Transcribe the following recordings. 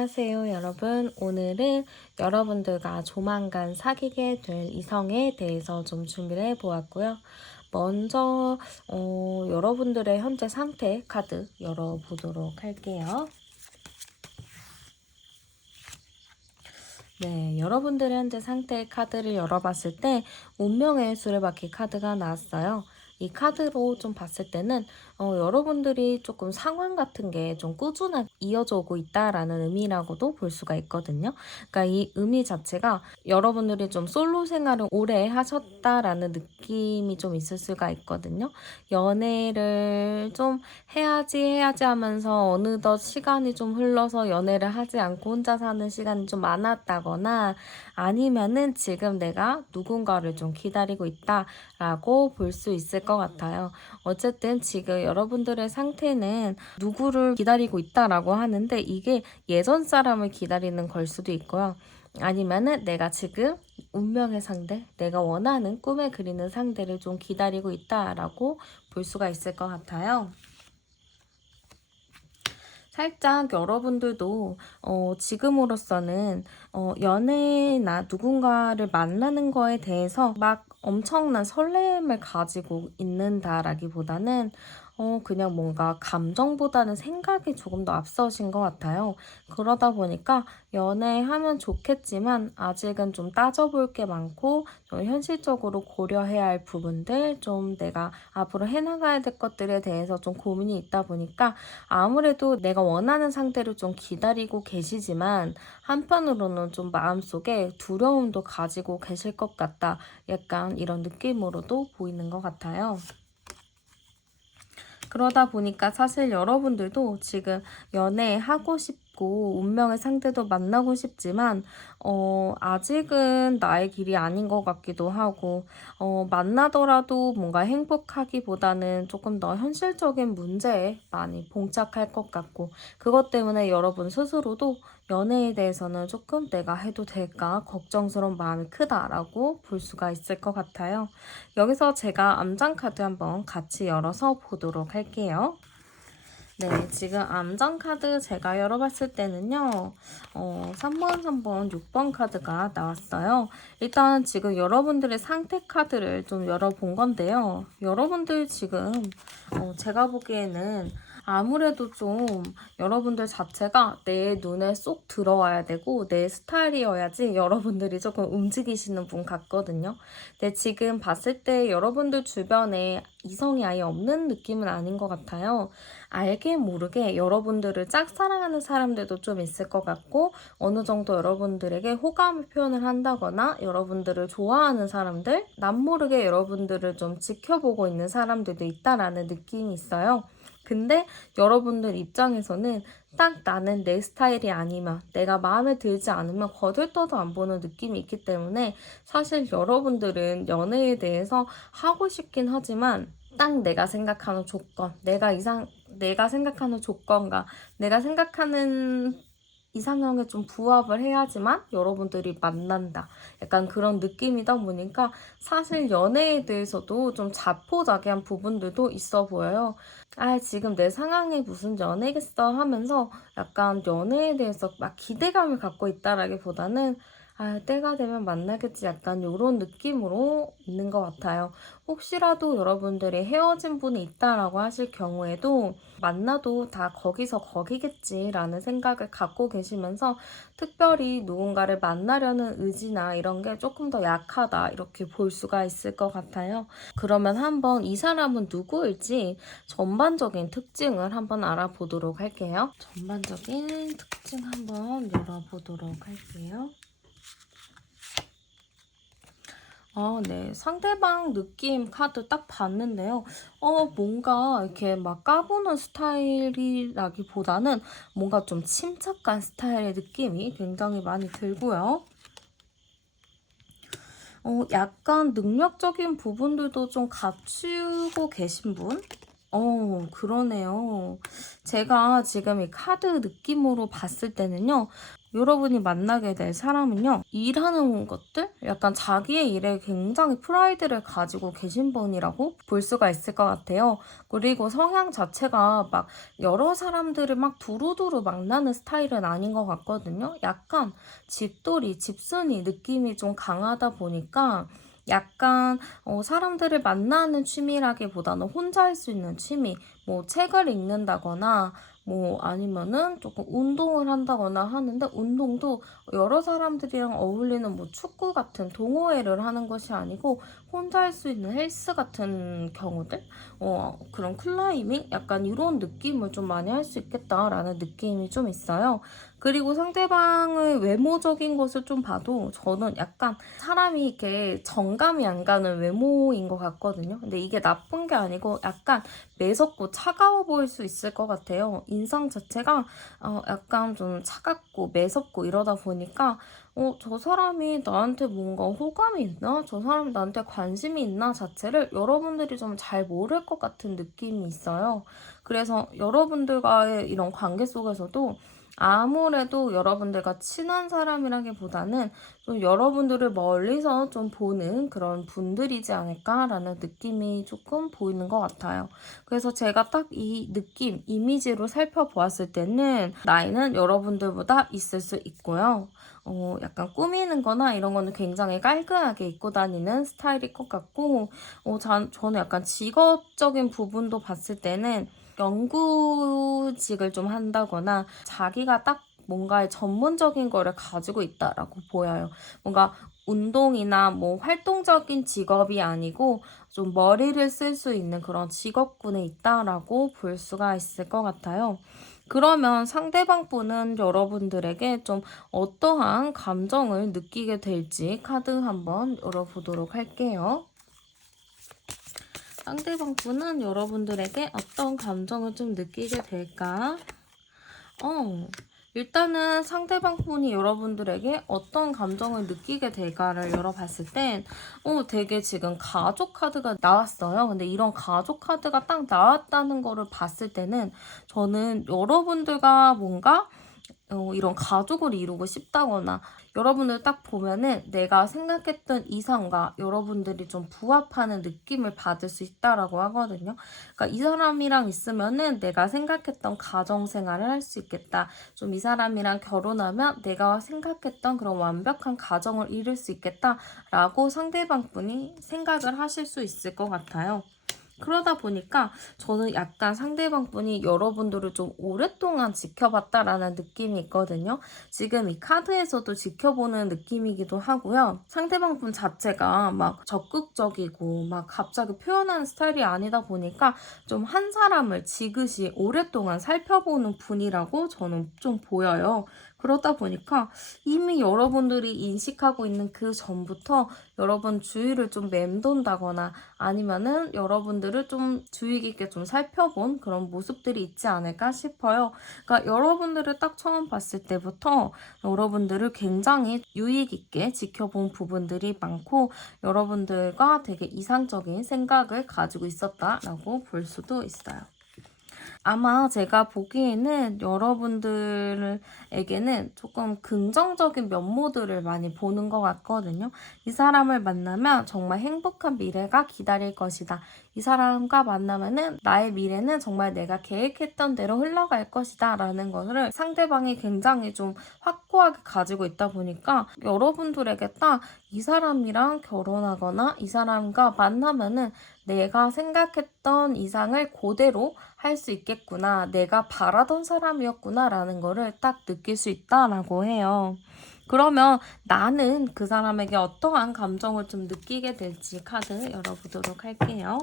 안녕하세요, 여러분. 오늘은 여러분들과 조만간 사귀게 될 이성에 대해서 좀 준비를 해보았고요. 먼저 여러분들의 현재 상태 카드 열어보도록 할게요. 네, 여러분들의 현재 상태 카드를 열어봤을 때 운명의 수레바퀴 카드가 나왔어요. 이 카드로 좀 봤을 때는 여러분들이 조금 상황 같은 게 좀 꾸준하게 이어져 오고 있다라는 의미라고도 볼 수가 있거든요. 그러니까 이 의미 자체가 여러분들이 좀 솔로 생활을 오래 하셨다라는 느낌이 좀 있을 수가 있거든요. 연애를 좀 해야지 하면서 어느덧 시간이 좀 흘러서 연애를 하지 않고 혼자 사는 시간이 좀 많았다거나 아니면은 지금 내가 누군가를 좀 기다리고 있다라고 볼 수 있을 것 같아요. 어쨌든 지금 여러분들의 상태는 누구를 기다리고 있다라고 하는데 이게 예전 사람을 기다리는 걸 수도 있고요. 아니면은 내가 지금 운명의 상대, 내가 원하는 꿈에 그리는 상대를 좀 기다리고 있다라고 볼 수가 있을 것 같아요. 살짝 여러분들도 지금으로서는 연애나 누군가를 만나는 거에 대해서 막 엄청난 설렘을 가지고 있는다라기보다는 그냥 뭔가 감정보다는 생각이 조금 더 앞서신 것 같아요. 그러다 보니까 연애하면 좋겠지만 아직은 좀 따져볼 게 많고 좀 현실적으로 고려해야 할 부분들, 좀 내가 앞으로 해나가야 될 것들에 대해서 좀 고민이 있다 보니까 아무래도 내가 원하는 상태를 좀 기다리고 계시지만 한편으로는 좀 마음속에 두려움도 가지고 계실 것 같다. 약간 이런 느낌으로도 보이는 것 같아요. 그러다 보니까 사실 여러분들도 지금 연애하고 싶고 운명의 상대도 만나고 싶지만 아직은 나의 길이 아닌 것 같기도 하고 만나더라도 뭔가 행복하기보다는 조금 더 현실적인 문제에 많이 봉착할 것 같고 그것 때문에 여러분 스스로도 연애에 대해서는 조금 내가 해도 될까 걱정스러운 마음이 크다라고 볼 수가 있을 것 같아요. 여기서 제가 암장 카드 한번 같이 열어서 보도록 할게요. 네, 지금 암장 카드 제가 열어봤을 때는요, 3번, 3번, 6번 카드가 나왔어요. 일단 지금 여러분들의 상태 카드를 좀 열어본 건데요. 여러분들 지금, 제가 보기에는 아무래도 좀 여러분들 자체가 내 눈에 쏙 들어와야 되고 내 스타일이어야지 여러분들이 조금 움직이시는 분 같거든요. 근데 지금 봤을 때 여러분들 주변에 이성이 아예 없는 느낌은 아닌 것 같아요. 알게 모르게 여러분들을 짝사랑하는 사람들도 좀 있을 것 같고 어느 정도 여러분들에게 호감을 표현을 한다거나 여러분들을 좋아하는 사람들, 남모르게 여러분들을 좀 지켜보고 있는 사람들도 있다라는 느낌이 있어요. 근데 여러분들 입장에서는 딱 나는 내 스타일이 아니면 내가 마음에 들지 않으면 거들떠도 안 보는 느낌이 있기 때문에 사실 여러분들은 연애에 대해서 하고 싶긴 하지만 딱 내가 생각하는 조건, 내가 생각하는 조건과 내가 생각하는 이상형에 좀 부합을 해야지만 여러분들이 만난다. 약간 그런 느낌이다 보니까 사실 연애에 대해서도 좀 자포자기한 부분들도 있어 보여요. 아, 지금 내 상황이 무슨 연애겠어 하면서 약간 연애에 대해서 막 기대감을 갖고 있다라기보다는 아, 때가 되면 만나겠지 약간 이런 느낌으로 있는 것 같아요. 혹시라도 여러분들이 헤어진 분이 있다라고 하실 경우에도 만나도 다 거기서 거기겠지라는 생각을 갖고 계시면서 특별히 누군가를 만나려는 의지나 이런 게 조금 더 약하다 이렇게 볼 수가 있을 것 같아요. 그러면 한번 이 사람은 누구일지 전반적인 특징을 한번 알아보도록 할게요. 전반적인 특징 한번 열어보도록 할게요. 네. 상대방 느낌 카드 딱 봤는데요. 뭔가 이렇게 막 까부는 스타일이라기보다는 뭔가 좀 침착한 스타일의 느낌이 굉장히 많이 들고요. 약간 능력적인 부분들도 좀 갖추고 계신 분? 그러네요. 제가 지금 이 카드 느낌으로 봤을 때는요. 여러분이 만나게 될 사람은요, 일하는 것들? 약간 자기의 일에 굉장히 프라이드를 가지고 계신 분이라고 볼 수가 있을 것 같아요. 그리고 성향 자체가 막 여러 사람들을 막 두루두루 만나는 스타일은 아닌 것 같거든요. 약간 집돌이, 집순이 느낌이 좀 강하다 보니까 약간 사람들을 만나는 취미라기보다는 혼자 할 수 있는 취미, 뭐 책을 읽는다거나 뭐 아니면은 조금 운동을 한다거나 하는데 운동도 여러 사람들이랑 어울리는 뭐 축구 같은 동호회를 하는 것이 아니고 혼자 할 수 있는 헬스 같은 경우들 그런 클라이밍 약간 이런 느낌을 좀 많이 할 수 있겠다라는 느낌이 좀 있어요. 그리고 상대방의 외모적인 것을 좀 봐도 저는 약간 사람이 이렇게 정감이 안 가는 외모인 것 같거든요. 근데 이게 나쁜 게 아니고 약간 매섭고 차가워 보일 수 있을 것 같아요. 인상 자체가 약간 좀 차갑고 매섭고 이러다 보니까 저 사람이 나한테 뭔가 호감이 있나? 저 사람이 나한테 관심이 있나? 자체를 여러분들이 좀 잘 모를 것 같은 느낌이 있어요. 그래서 여러분들과의 이런 관계 속에서도 아무래도 여러분들과 친한 사람이라기보다는 좀 여러분들을 멀리서 좀 보는 그런 분들이지 않을까라는 느낌이 조금 보이는 것 같아요. 그래서 제가 딱 이 느낌, 이미지로 살펴보았을 때는 나이는 여러분들보다 있을 수 있고요. 약간 꾸미는 거나 이런 거는 굉장히 깔끔하게 입고 다니는 스타일일 것 같고, 저는 약간 직업적인 부분도 봤을 때는 연구직을 좀 한다거나 자기가 딱 뭔가의 전문적인 거를 가지고 있다라고 보여요. 뭔가 운동이나 뭐 활동적인 직업이 아니고 좀 머리를 쓸 수 있는 그런 직업군에 있다라고 볼 수가 있을 것 같아요. 그러면 상대방 분은 여러분들에게 좀 어떠한 감정을 느끼게 될지 카드 한번 열어보도록 할게요. 상대방 분은 여러분들에게 어떤 감정을 좀 느끼게 될까? 어, 일단은 상대방 분이 여러분들에게 어떤 감정을 느끼게 될까를 열어봤을 땐, 되게 지금 가족 카드가 나왔어요. 근데 이런 가족 카드가 딱 나왔다는 거를 봤을 때는 저는 여러분들과 뭔가 이런 가족을 이루고 싶다거나 여러분을 딱 보면은 내가 생각했던 이상과 여러분들이 좀 부합하는 느낌을 받을 수 있다라고 하거든요. 그러니까 이 사람이랑 있으면은 내가 생각했던 가정 생활을 할 수 있겠다. 좀 이 사람이랑 결혼하면 내가 생각했던 그런 완벽한 가정을 이룰 수 있겠다라고 상대방 분이 생각을 하실 수 있을 것 같아요. 그러다 보니까 저는 약간 상대방 분이 여러분들을 좀 오랫동안 지켜봤다라는 느낌이 있거든요. 지금 이 카드에서도 지켜보는 느낌이기도 하고요. 상대방 분 자체가 막 적극적이고 막 갑자기 표현하는 스타일이 아니다 보니까 좀 한 사람을 지그시 오랫동안 살펴보는 분이라고 저는 좀 보여요. 그러다 보니까 이미 여러분들이 인식하고 있는 그 전부터 여러분 주위를 좀 맴돈다거나 아니면은 여러분들을 좀 주의 깊게 좀 살펴본 그런 모습들이 있지 않을까 싶어요. 그러니까 여러분들을 딱 처음 봤을 때부터 여러분들을 굉장히 유익 있게 지켜본 부분들이 많고 여러분들과 되게 이상적인 생각을 가지고 있었다라고 볼 수도 있어요. 아마 제가 보기에는 여러분들에게는 조금 긍정적인 면모들을 많이 보는 것 같거든요. 이 사람을 만나면 정말 행복한 미래가 기다릴 것이다. 이 사람과 만나면은 나의 미래는 정말 내가 계획했던 대로 흘러갈 것이다. 라는 것을 상대방이 굉장히 좀 확고하게 가지고 있다 보니까 여러분들에게 딱 이 사람이랑 결혼하거나 이 사람과 만나면은 내가 생각했던 이상을 그대로 할 수 있겠구나. 내가 바라던 사람이었구나. 라는 거를 딱 느낄 수 있다라고 해요. 그러면 나는 그 사람에게 어떠한 감정을 좀 느끼게 될지 카드 열어보도록 할게요.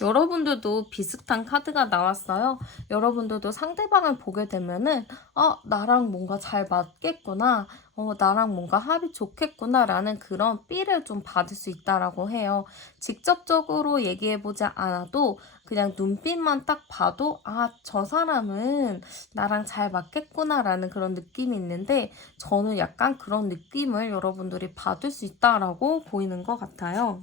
여러분들도 비슷한 카드가 나왔어요. 여러분들도 상대방을 보게 되면은 나랑 뭔가 잘 맞겠구나. 나랑 뭔가 합이 좋겠구나 라는 그런 삘을 좀 받을 수 있다라고 해요. 직접적으로 얘기해보지 않아도 그냥 눈빛만 딱 봐도 저 사람은 나랑 잘 맞겠구나 라는 그런 느낌이 있는데 저는 약간 그런 느낌을 여러분들이 받을 수 있다라고 보이는 것 같아요.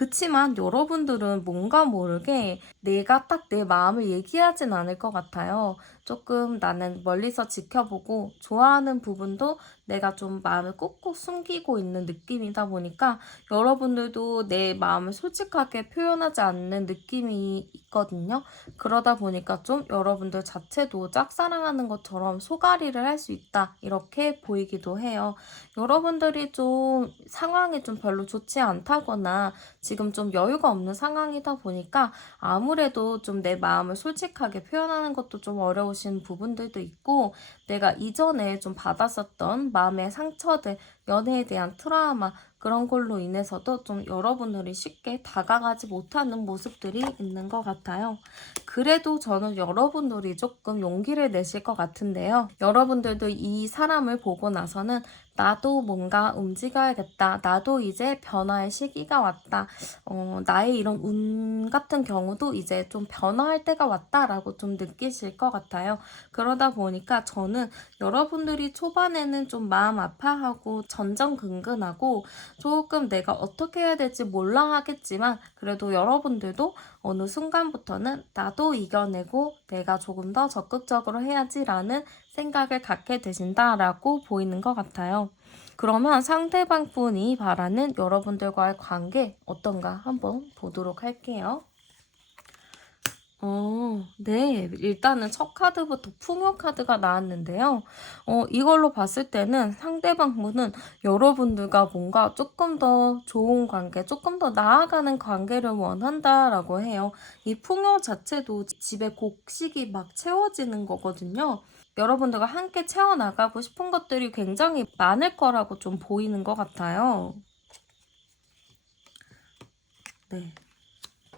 그치만 여러분들은 뭔가 모르게 내가 딱 내 마음을 얘기하진 않을 것 같아요. 조금 나는 멀리서 지켜보고 좋아하는 부분도 내가 좀 마음을 꾹꾹 숨기고 있는 느낌이다 보니까 여러분들도 내 마음을 솔직하게 표현하지 않는 느낌이 있거든요. 그러다 보니까 좀 여러분들 자체도 짝사랑하는 것처럼 소가리를 할 수 있다. 이렇게 보이기도 해요. 여러분들이 좀 상황이 좀 별로 좋지 않다거나 지금 좀 여유가 없는 상황이다 보니까 아무래도 좀 내 마음을 솔직하게 표현하는 것도 좀 어려우신 부분들도 있고 내가 이전에 좀 받았었던 마음의 상처들, 연애에 대한 트라우마 그런 걸로 인해서도 좀 여러분들이 쉽게 다가가지 못하는 모습들이 있는 것 같아요. 그래도 저는 여러분들이 조금 용기를 내실 것 같은데요. 여러분들도 이 사람을 보고 나서는 나도 뭔가 움직여야겠다. 나도 이제 변화의 시기가 왔다. 나의 이런 운 같은 경우도 이제 좀 변화할 때가 왔다라고 좀 느끼실 것 같아요. 그러다 보니까 저는 여러분들이 초반에는 좀 마음 아파하고 전전긍긍하고 조금 내가 어떻게 해야 될지 몰라 하겠지만 그래도 여러분들도 어느 순간부터는 나도 이겨내고 내가 조금 더 적극적으로 해야지라는 생각을 갖게 되신다라고 보이는 것 같아요. 그러면 상대방 분이 바라는 여러분들과의 관계 어떤가 한번 보도록 할게요. 네. 일단은 첫 카드부터 풍요 카드가 나왔는데요. 이걸로 봤을 때는 상대방 분은 여러분들과 뭔가 조금 더 좋은 관계, 조금 더 나아가는 관계를 원한다라고 해요. 이 풍요 자체도 집에 곡식이 막 채워지는 거거든요. 여러분들과 함께 채워나가고 싶은 것들이 굉장히 많을 거라고 좀 보이는 것 같아요. 네.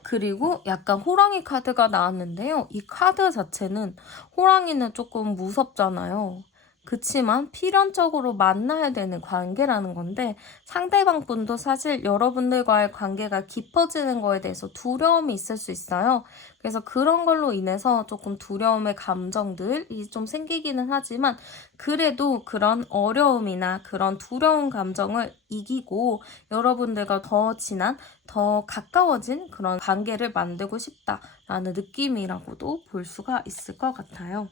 그리고 약간 호랑이 카드가 나왔는데요. 이 카드 자체는 호랑이는 조금 무섭잖아요. 그치만 필연적으로 만나야 되는 관계라는 건데 상대방 분도 사실 여러분들과의 관계가 깊어지는 거에 대해서 두려움이 있을 수 있어요. 그래서 그런 걸로 인해서 조금 두려움의 감정들이 좀 생기기는 하지만 그래도 그런 어려움이나 그런 두려운 감정을 이기고 여러분들과 더 친한 더 가까워진 그런 관계를 만들고 싶다라는 느낌이라고도 볼 수가 있을 것 같아요.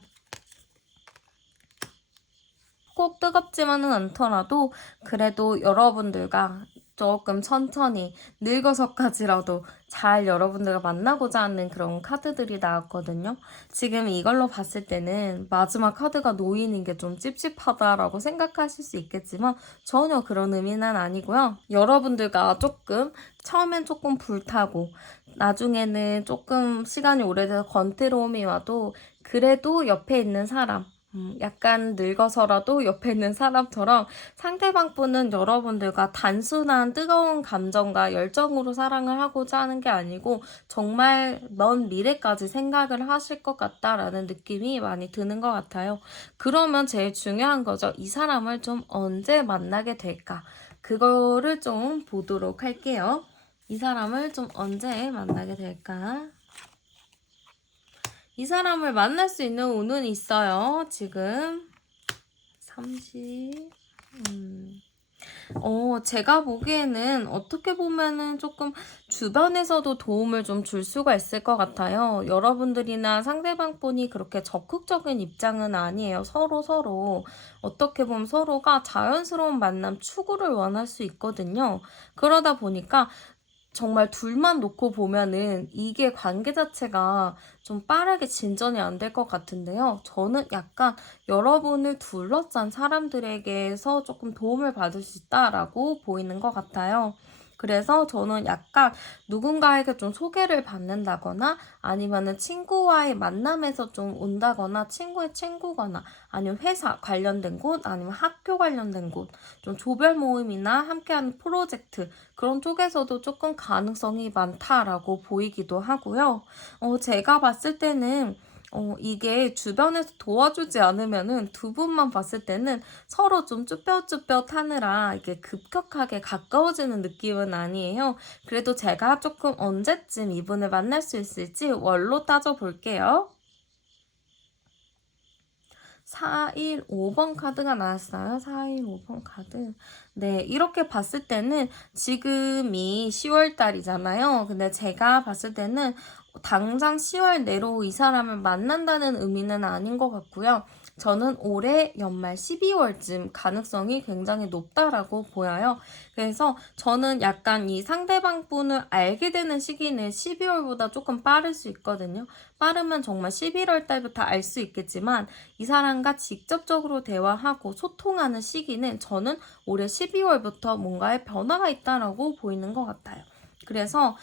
꼭 뜨겁지만은 않더라도 그래도 여러분들과 조금 천천히 늙어서까지라도 잘 여러분들과 만나고자 하는 그런 카드들이 나왔거든요. 지금 이걸로 봤을 때는 마지막 카드가 놓이는 게 좀 찝찝하다라고 생각하실 수 있겠지만 전혀 그런 의미는 아니고요. 여러분들과 조금 처음엔 조금 불타고 나중에는 조금 시간이 오래돼서 권태로움이 와도 그래도 옆에 있는 사람 약간 늙어서라도 옆에 있는 사람처럼 상대방 분은 여러분들과 단순한 뜨거운 감정과 열정으로 사랑을 하고자 하는 게 아니고 정말 먼 미래까지 생각을 하실 것 같다라는 느낌이 많이 드는 것 같아요. 그러면 제일 중요한 거죠. 이 사람을 좀 언제 만나게 될까? 그거를 좀 보도록 할게요. 이 사람을 좀 언제 만나게 될까? 이 사람을 만날 수 있는 운은 있어요. 지금 30. 제가 보기에는 어떻게 보면은 조금 주변에서도 도움을 좀 줄 수가 있을 것 같아요. 여러분들이나 상대방 분이 그렇게 적극적인 입장은 아니에요. 서로 어떻게 보면 서로가 자연스러운 만남 추구를 원할 수 있거든요. 그러다 보니까 정말 둘만 놓고 보면은 이게 관계 자체가 좀 빠르게 진전이 안 될 것 같은데요. 저는 약간 여러분을 둘러싼 사람들에게서 조금 도움을 받을 수 있다라고 보이는 것 같아요. 그래서 저는 약간 누군가에게 좀 소개를 받는다거나 아니면은 친구와의 만남에서 좀 온다거나 친구의 친구거나 아니면 회사 관련된 곳 아니면 학교 관련된 곳 좀 조별 모임이나 함께하는 프로젝트 그런 쪽에서도 조금 가능성이 많다라고 보이기도 하고요. 제가 봤을 때는 이게 주변에서 도와주지 않으면은 두 분만 봤을 때는 서로 좀 쭈뼛쭈뼛 하느라 이게 급격하게 가까워지는 느낌은 아니에요. 그래도 제가 조금 언제쯤 이분을 만날 수 있을지 월로 따져볼게요. 415번 카드가 나왔어요. 415번 카드. 네, 이렇게 봤을 때는 지금이 10월 달이잖아요. 근데 제가 봤을 때는 당장 10월 내로 이 사람을 만난다는 의미는 아닌 것 같고요. 저는 올해 연말 12월쯤 가능성이 굉장히 높다라고 보여요. 그래서 저는 약간 이 상대방 분을 알게 되는 시기는 12월보다 조금 빠를 수 있거든요. 빠르면 정말 11월 달부터 알 수 있겠지만 이 사람과 직접적으로 대화하고 소통하는 시기는 저는 올해 12월부터 뭔가의 변화가 있다라고 보이는 것 같아요. 그래서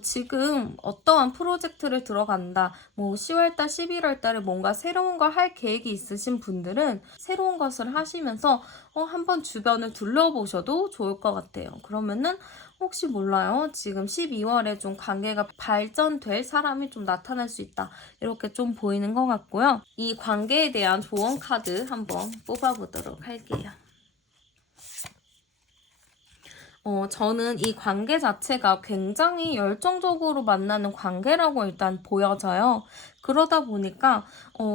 지금 어떠한 프로젝트를 들어간다, 뭐 10월달, 11월달에 뭔가 새로운 걸 할 계획이 있으신 분들은 새로운 것을 하시면서 한번 주변을 둘러보셔도 좋을 것 같아요. 그러면은 혹시 몰라요. 지금 12월에 좀 관계가 발전될 사람이 좀 나타날 수 있다. 이렇게 좀 보이는 것 같고요. 이 관계에 대한 조언 카드 한번 뽑아보도록 할게요. 저는 이 관계 자체가 굉장히 열정적으로 만나는 관계라고 일단 보여져요. 그러다 보니까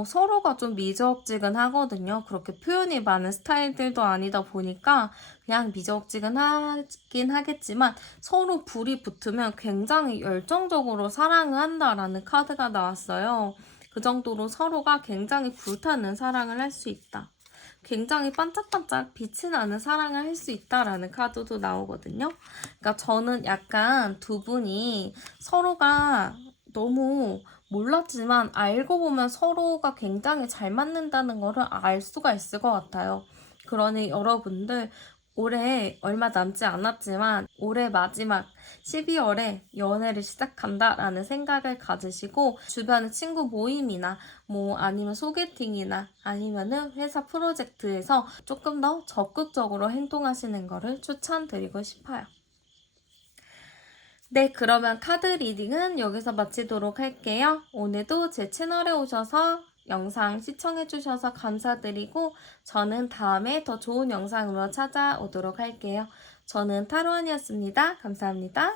서로가 좀 미적지근하거든요. 그렇게 표현이 많은 스타일들도 아니다 보니까 그냥 미적지근하긴 하겠지만 서로 불이 붙으면 굉장히 열정적으로 사랑을 한다라는 카드가 나왔어요. 그 정도로 서로가 굉장히 불타는 사랑을 할 수 있다. 굉장히 반짝반짝 빛이 나는 사랑을 할 수 있다라는 카드도 나오거든요. 그러니까 저는 약간 두 분이 서로가 너무 몰랐지만 알고 보면 서로가 굉장히 잘 맞는다는 거를 알 수가 있을 것 같아요. 그러니 여러분들 올해 얼마 남지 않았지만 올해 마지막 12월에 연애를 시작한다라는 생각을 가지시고 주변의 친구 모임이나 뭐 아니면 소개팅이나 아니면은 회사 프로젝트에서 조금 더 적극적으로 행동하시는 거를 추천드리고 싶어요. 네, 그러면 카드 리딩은 여기서 마치도록 할게요. 오늘도 제 채널에 오셔서 영상 시청해주셔서 감사드리고 저는 다음에 더 좋은 영상으로 찾아오도록 할게요. 저는 타로안이었습니다. 감사합니다.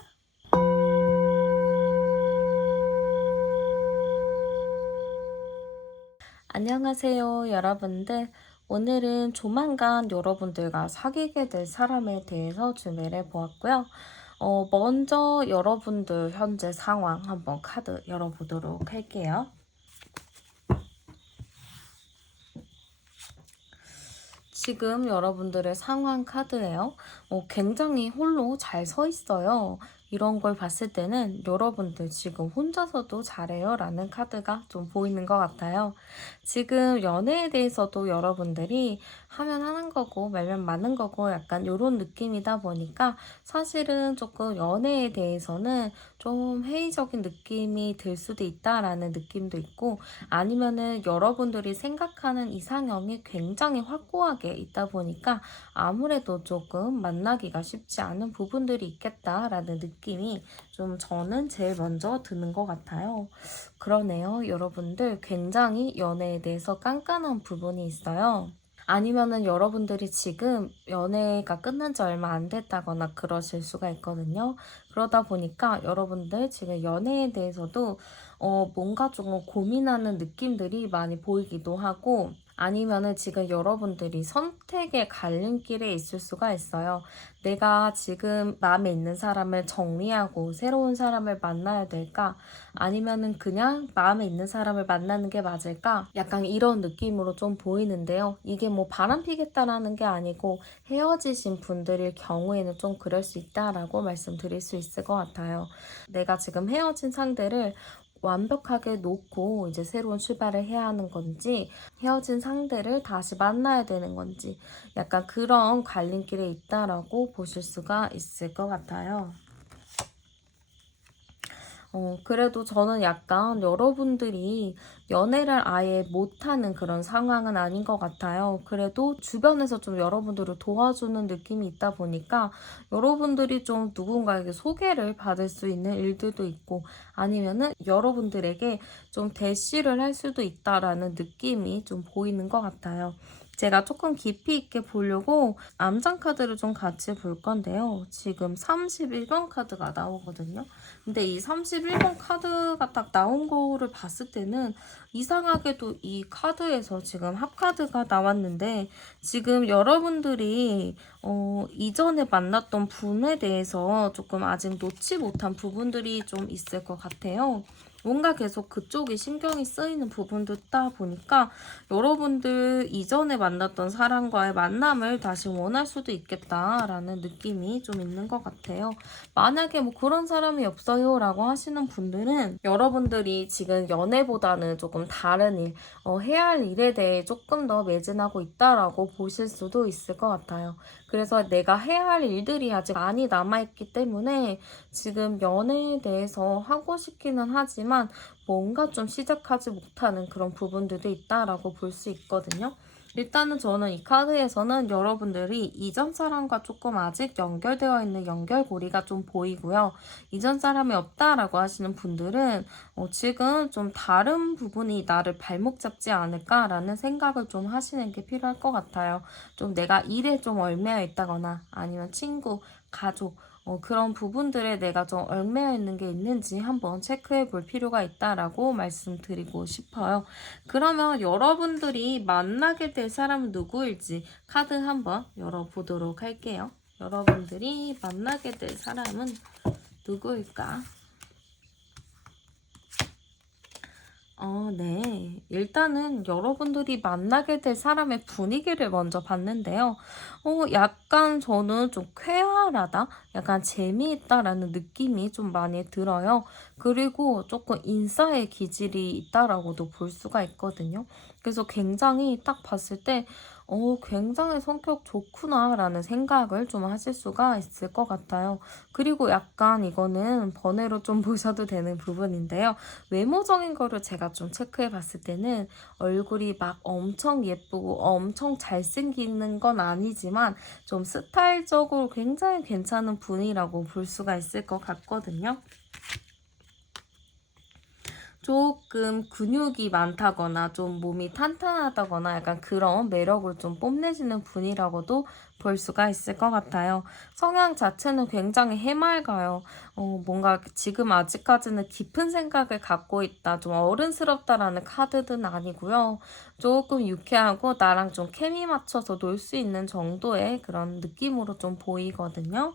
안녕하세요, 여러분들. 오늘은 조만간 여러분들과 사귀게 될 사람에 대해서 준비를 해보았고요. 먼저 여러분들 현재 상황 한번 카드 열어보도록 할게요. 지금 여러분들의 상황 카드예요. 굉장히 홀로 잘 서 있어요. 이런 걸 봤을 때는 여러분들 지금 혼자서도 잘해요 라는 카드가 좀 보이는 것 같아요. 지금 연애에 대해서도 여러분들이 하면 하는 거고 말면 마는 거고 약간 이런 느낌이다 보니까 사실은 조금 연애에 대해서는 좀 회의적인 느낌이 들 수도 있다라는 느낌도 있고 아니면은 여러분들이 생각하는 이상형이 굉장히 확고하게 있다 보니까 아무래도 조금 만나기가 쉽지 않은 부분들이 있겠다라는 느낌이 좀 저는 제일 먼저 드는 것 같아요. 그러네요. 여러분들 굉장히 연애에 대해서 깐깐한 부분이 있어요. 아니면은 여러분들이 지금 연애가 끝난 지 얼마 안 됐다거나 그러실 수가 있거든요. 그러다 보니까 여러분들 지금 연애에 대해서도 뭔가 조금 고민하는 느낌들이 많이 보이기도 하고 아니면은 지금 여러분들이 선택의 갈림길에 있을 수가 있어요. 내가 지금 마음에 있는 사람을 정리하고 새로운 사람을 만나야 될까? 아니면은 그냥 마음에 있는 사람을 만나는 게 맞을까? 약간 이런 느낌으로 좀 보이는데요. 이게 뭐 바람피겠다라는 게 아니고 헤어지신 분들일 경우에는 좀 그럴 수 있다라고 말씀드릴 수 있을 것 같아요. 내가 지금 헤어진 상대를 완벽하게 놓고 이제 새로운 출발을 해야 하는 건지 헤어진 상대를 다시 만나야 되는 건지 약간 그런 갈림길에 있다라고 보실 수가 있을 것 같아요. 그래도 저는 약간 여러분들이 연애를 아예 못하는 그런 상황은 아닌 것 같아요. 그래도 주변에서 좀 여러분들을 도와주는 느낌이 있다 보니까 여러분들이 좀 누군가에게 소개를 받을 수 있는 일들도 있고 아니면은 여러분들에게 좀 대시를 할 수도 있다라는 느낌이 좀 보이는 것 같아요. 제가 조금 깊이 있게 보려고 암장 카드를 좀 같이 볼 건데요. 지금 31번 카드가 나오거든요. 근데 이 31번 카드가 딱 나온 거를 봤을 때는 이상하게도 이 카드에서 지금 합카드가 나왔는데 지금 여러분들이 이전에 만났던 분에 대해서 조금 아직 놓지 못한 부분들이 좀 있을 것 같아요. 뭔가 계속 그쪽이 신경이 쓰이는 부분도 있다 보니까 여러분들 이전에 만났던 사람과의 만남을 다시 원할 수도 있겠다라는 느낌이 좀 있는 것 같아요. 만약에 뭐 그런 사람이 없어요 라고 하시는 분들은 여러분들이 지금 연애보다는 조금 다른 일, 해야 할 일에 대해 조금 더 매진하고 있다라고 보실 수도 있을 것 같아요. 그래서 내가 해야 할 일들이 아직 많이 남아있기 때문에 지금 연애에 대해서 하고 싶기는 하지만 뭔가 좀 시작하지 못하는 그런 부분들도 있다라고 볼 수 있거든요. 일단은 저는 이 카드에서는 여러분들이 이전 사람과 조금 아직 연결되어 있는 연결고리가 좀 보이고요. 이전 사람이 없다라고 하시는 분들은 지금 좀 다른 부분이 나를 발목 잡지 않을까라는 생각을 좀 하시는 게 필요할 것 같아요. 좀 내가 일에 좀 얽매여 있다거나 아니면 친구, 가족, 그런 부분들에 내가 좀 얽매여 있는 게 있는지 한번 체크해 볼 필요가 있다라고 말씀드리고 싶어요. 그러면 여러분들이 만나게 될 사람은 누구일지 카드 한번 열어보도록 할게요. 여러분들이 만나게 될 사람은 누구일까? 네. 일단은 여러분들이 만나게 될 사람의 분위기를 먼저 봤는데요. 약간 저는 좀 쾌활하다? 약간 재미있다라는 느낌이 좀 많이 들어요. 그리고 조금 인싸의 기질이 있다라고도 볼 수가 있거든요. 그래서 굉장히 딱 봤을 때, 굉장히 성격 좋구나라는 생각을 좀 하실 수가 있을 것 같아요. 그리고 약간 이거는 번외로 좀 보셔도 되는 부분인데요. 외모적인 거를 제가 좀 체크해 봤을 때는 얼굴이 막 엄청 예쁘고 엄청 잘생기는 건 아니지만 좀 스타일적으로 굉장히 괜찮은 분이라고 볼 수가 있을 것 같거든요. 조금 근육이 많다거나 좀 몸이 탄탄하다거나 약간 그런 매력을 좀 뽐내시는 분이라고도 볼 수가 있을 것 같아요. 성향 자체는 굉장히 해맑아요. 뭔가 지금 아직까지는 깊은 생각을 갖고 있다, 좀 어른스럽다라는 카드는 아니고요. 조금 유쾌하고 나랑 좀 케미 맞춰서 놀 수 있는 정도의 그런 느낌으로 좀 보이거든요.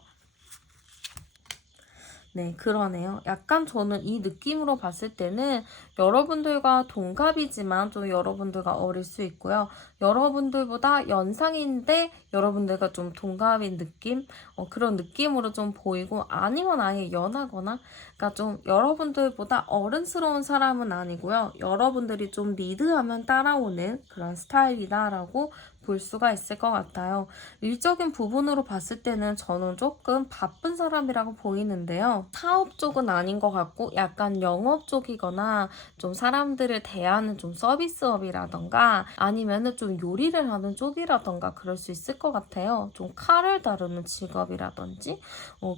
네, 그러네요. 약간 저는 이 느낌으로 봤을 때는 여러분들과 동갑이지만 좀 여러분들과 어릴 수 있고요. 여러분들보다 연상인데 여러분들과 좀 동갑인 느낌? 그런 느낌으로 좀 보이고 아니면 아예 연하거나 그러니까 좀 여러분들보다 어른스러운 사람은 아니고요. 여러분들이 좀 리드하면 따라오는 그런 스타일이다라고 볼 수가 있을 것 같아요. 일적인 부분으로 봤을 때는 저는 조금 바쁜 사람이라고 보이는데요. 사업 쪽은 아닌 것 같고 약간 영업 쪽이거나 좀 사람들을 대하는 좀 서비스업이라던가 아니면은 좀 요리를 하는 쪽이라던가 그럴 수 있을 것 같아요. 좀 칼을 다루는 직업이라든지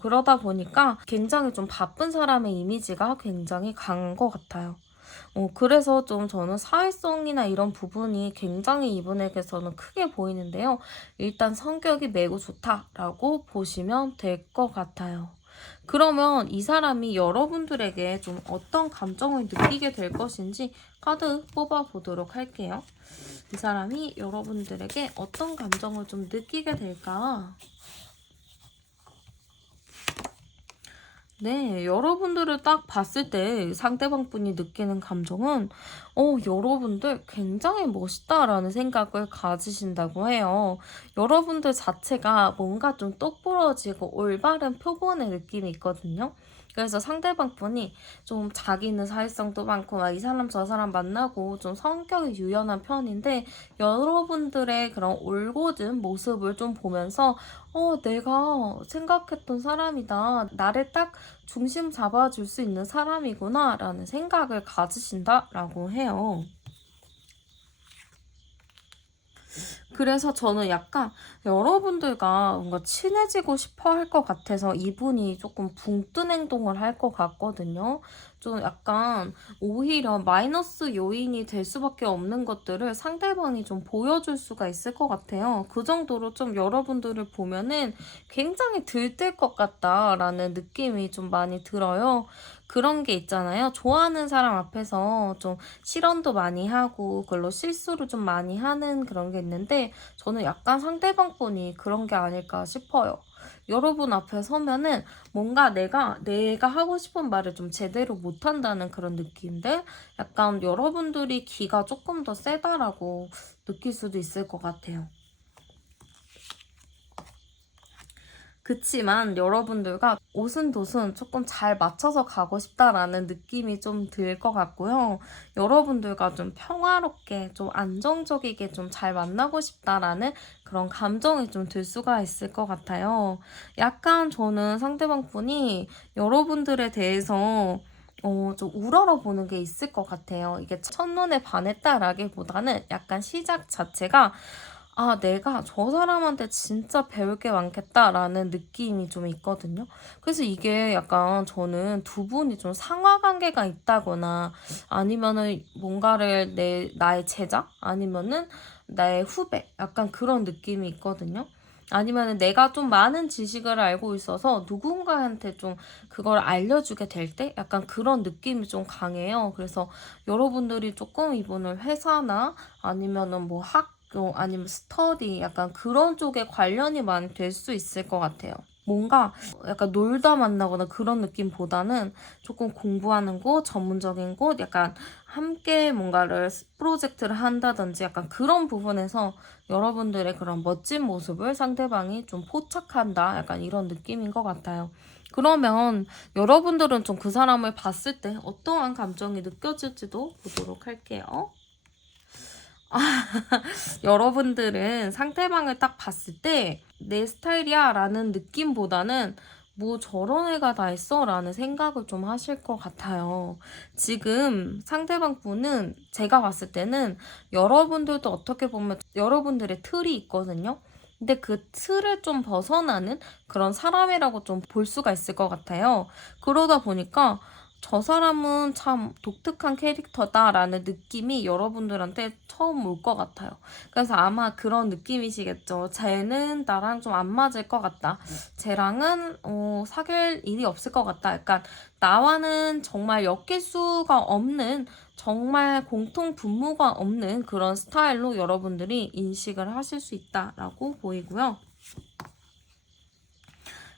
그러다 보니까 굉장히 좀 바쁜 사람의 이미지가 굉장히 강한 것 같아요. 그래서 좀 저는 사회성이나 이런 부분이 굉장히 이분에게서는 크게 보이는데요. 일단 성격이 매우 좋다라고 보시면 될 것 같아요. 그러면 이 사람이 여러분들에게 좀 어떤 감정을 느끼게 될 것인지 카드 뽑아보도록 할게요. 이 사람이 여러분들에게 어떤 감정을 좀 느끼게 될까? 네, 여러분들을 딱 봤을 때 상대방 분이 느끼는 감정은, 여러분들 굉장히 멋있다라는 생각을 가지신다고 해요. 여러분들 자체가 뭔가 좀 똑부러지고 올바른 표본의 느낌이 있거든요. 그래서 상대방 분이 좀 자기는 사회성도 많고 막 이 사람 저 사람 만나고 좀 성격이 유연한 편인데 여러분들의 그런 올곧은 모습을 좀 보면서 내가 생각했던 사람이다. 나를 딱 중심 잡아줄 수 있는 사람이구나. 라는 생각을 가지신다라고 해요. 그래서 저는 약간 여러분들과 뭔가 친해지고 싶어 할 것 같아서 이분이 조금 붕뜬 행동을 할 것 같거든요. 좀 약간 오히려 마이너스 요인이 될 수밖에 없는 것들을 상대방이 좀 보여줄 수가 있을 것 같아요. 그 정도로 좀 여러분들을 보면은 굉장히 들뜰 것 같다라는 느낌이 좀 많이 들어요. 그런 게 있잖아요. 좋아하는 사람 앞에서 좀 실언도 많이 하고 그걸로 실수를 좀 많이 하는 그런 게 있는데 저는 약간 상대방 분이 그런 게 아닐까 싶어요. 여러분 앞에 서면은 뭔가 내가 하고 싶은 말을 좀 제대로 못한다는 그런 느낌인데 약간 여러분들이 기가 조금 더 세다라고 느낄 수도 있을 것 같아요. 그치만 여러분들과 오순도순 조금 잘 맞춰서 가고 싶다라는 느낌이 좀 들 것 같고요. 여러분들과 좀 평화롭게, 좀 안정적이게 좀 잘 만나고 싶다라는 그런 감정이 좀 들 수가 있을 것 같아요. 약간 저는 상대방 분이 여러분들에 대해서 좀 우러러보는 게 있을 것 같아요. 이게 첫눈에 반했다라기보다는 약간 시작 자체가 내가 저 사람한테 진짜 배울 게 많겠다라는 느낌이 좀 있거든요. 그래서 이게 약간 저는 두 분이 좀 상하 관계가 있다거나 아니면은 뭔가를 나의 제자? 아니면은 나의 후배? 약간 그런 느낌이 있거든요. 아니면은 내가 좀 많은 지식을 알고 있어서 누군가한테 좀 그걸 알려주게 될 때 약간 그런 느낌이 좀 강해요. 그래서 여러분들이 조금 이분을 회사나 아니면은 뭐 아니면 스터디 약간 그런 쪽에 관련이 많이 될 수 있을 것 같아요. 뭔가 약간 놀다 만나거나 그런 느낌보다는 조금 공부하는 곳, 전문적인 곳, 약간 함께 뭔가를 프로젝트를 한다든지 약간 그런 부분에서 여러분들의 그런 멋진 모습을 상대방이 좀 포착한다. 약간 이런 느낌인 것 같아요. 그러면 여러분들은 좀 그 사람을 봤을 때 어떠한 감정이 느껴질지도 보도록 할게요. 여러분들은 상대방을 딱 봤을 때 내 스타일이야 라는 느낌보다는 뭐 저런 애가 다 있어 라는 생각을 좀 하실 것 같아요. 지금 상대방 분은 제가 봤을 때는 여러분들도 어떻게 보면 여러분들의 틀이 있거든요. 근데 그 틀을 좀 벗어나는 그런 사람이라고 좀 볼 수가 있을 것 같아요. 그러다 보니까 저 사람은 참 독특한 캐릭터다라는 느낌이 여러분들한테 처음 올 것 같아요. 그래서 아마 그런 느낌이시겠죠. 쟤는 나랑 좀 안 맞을 것 같다. 쟤랑은 사귈 일이 없을 것 같다. 약간 나와는 정말 엮일 수가 없는 정말 공통 분모가 없는 그런 스타일로 여러분들이 인식을 하실 수 있다라고 보이고요.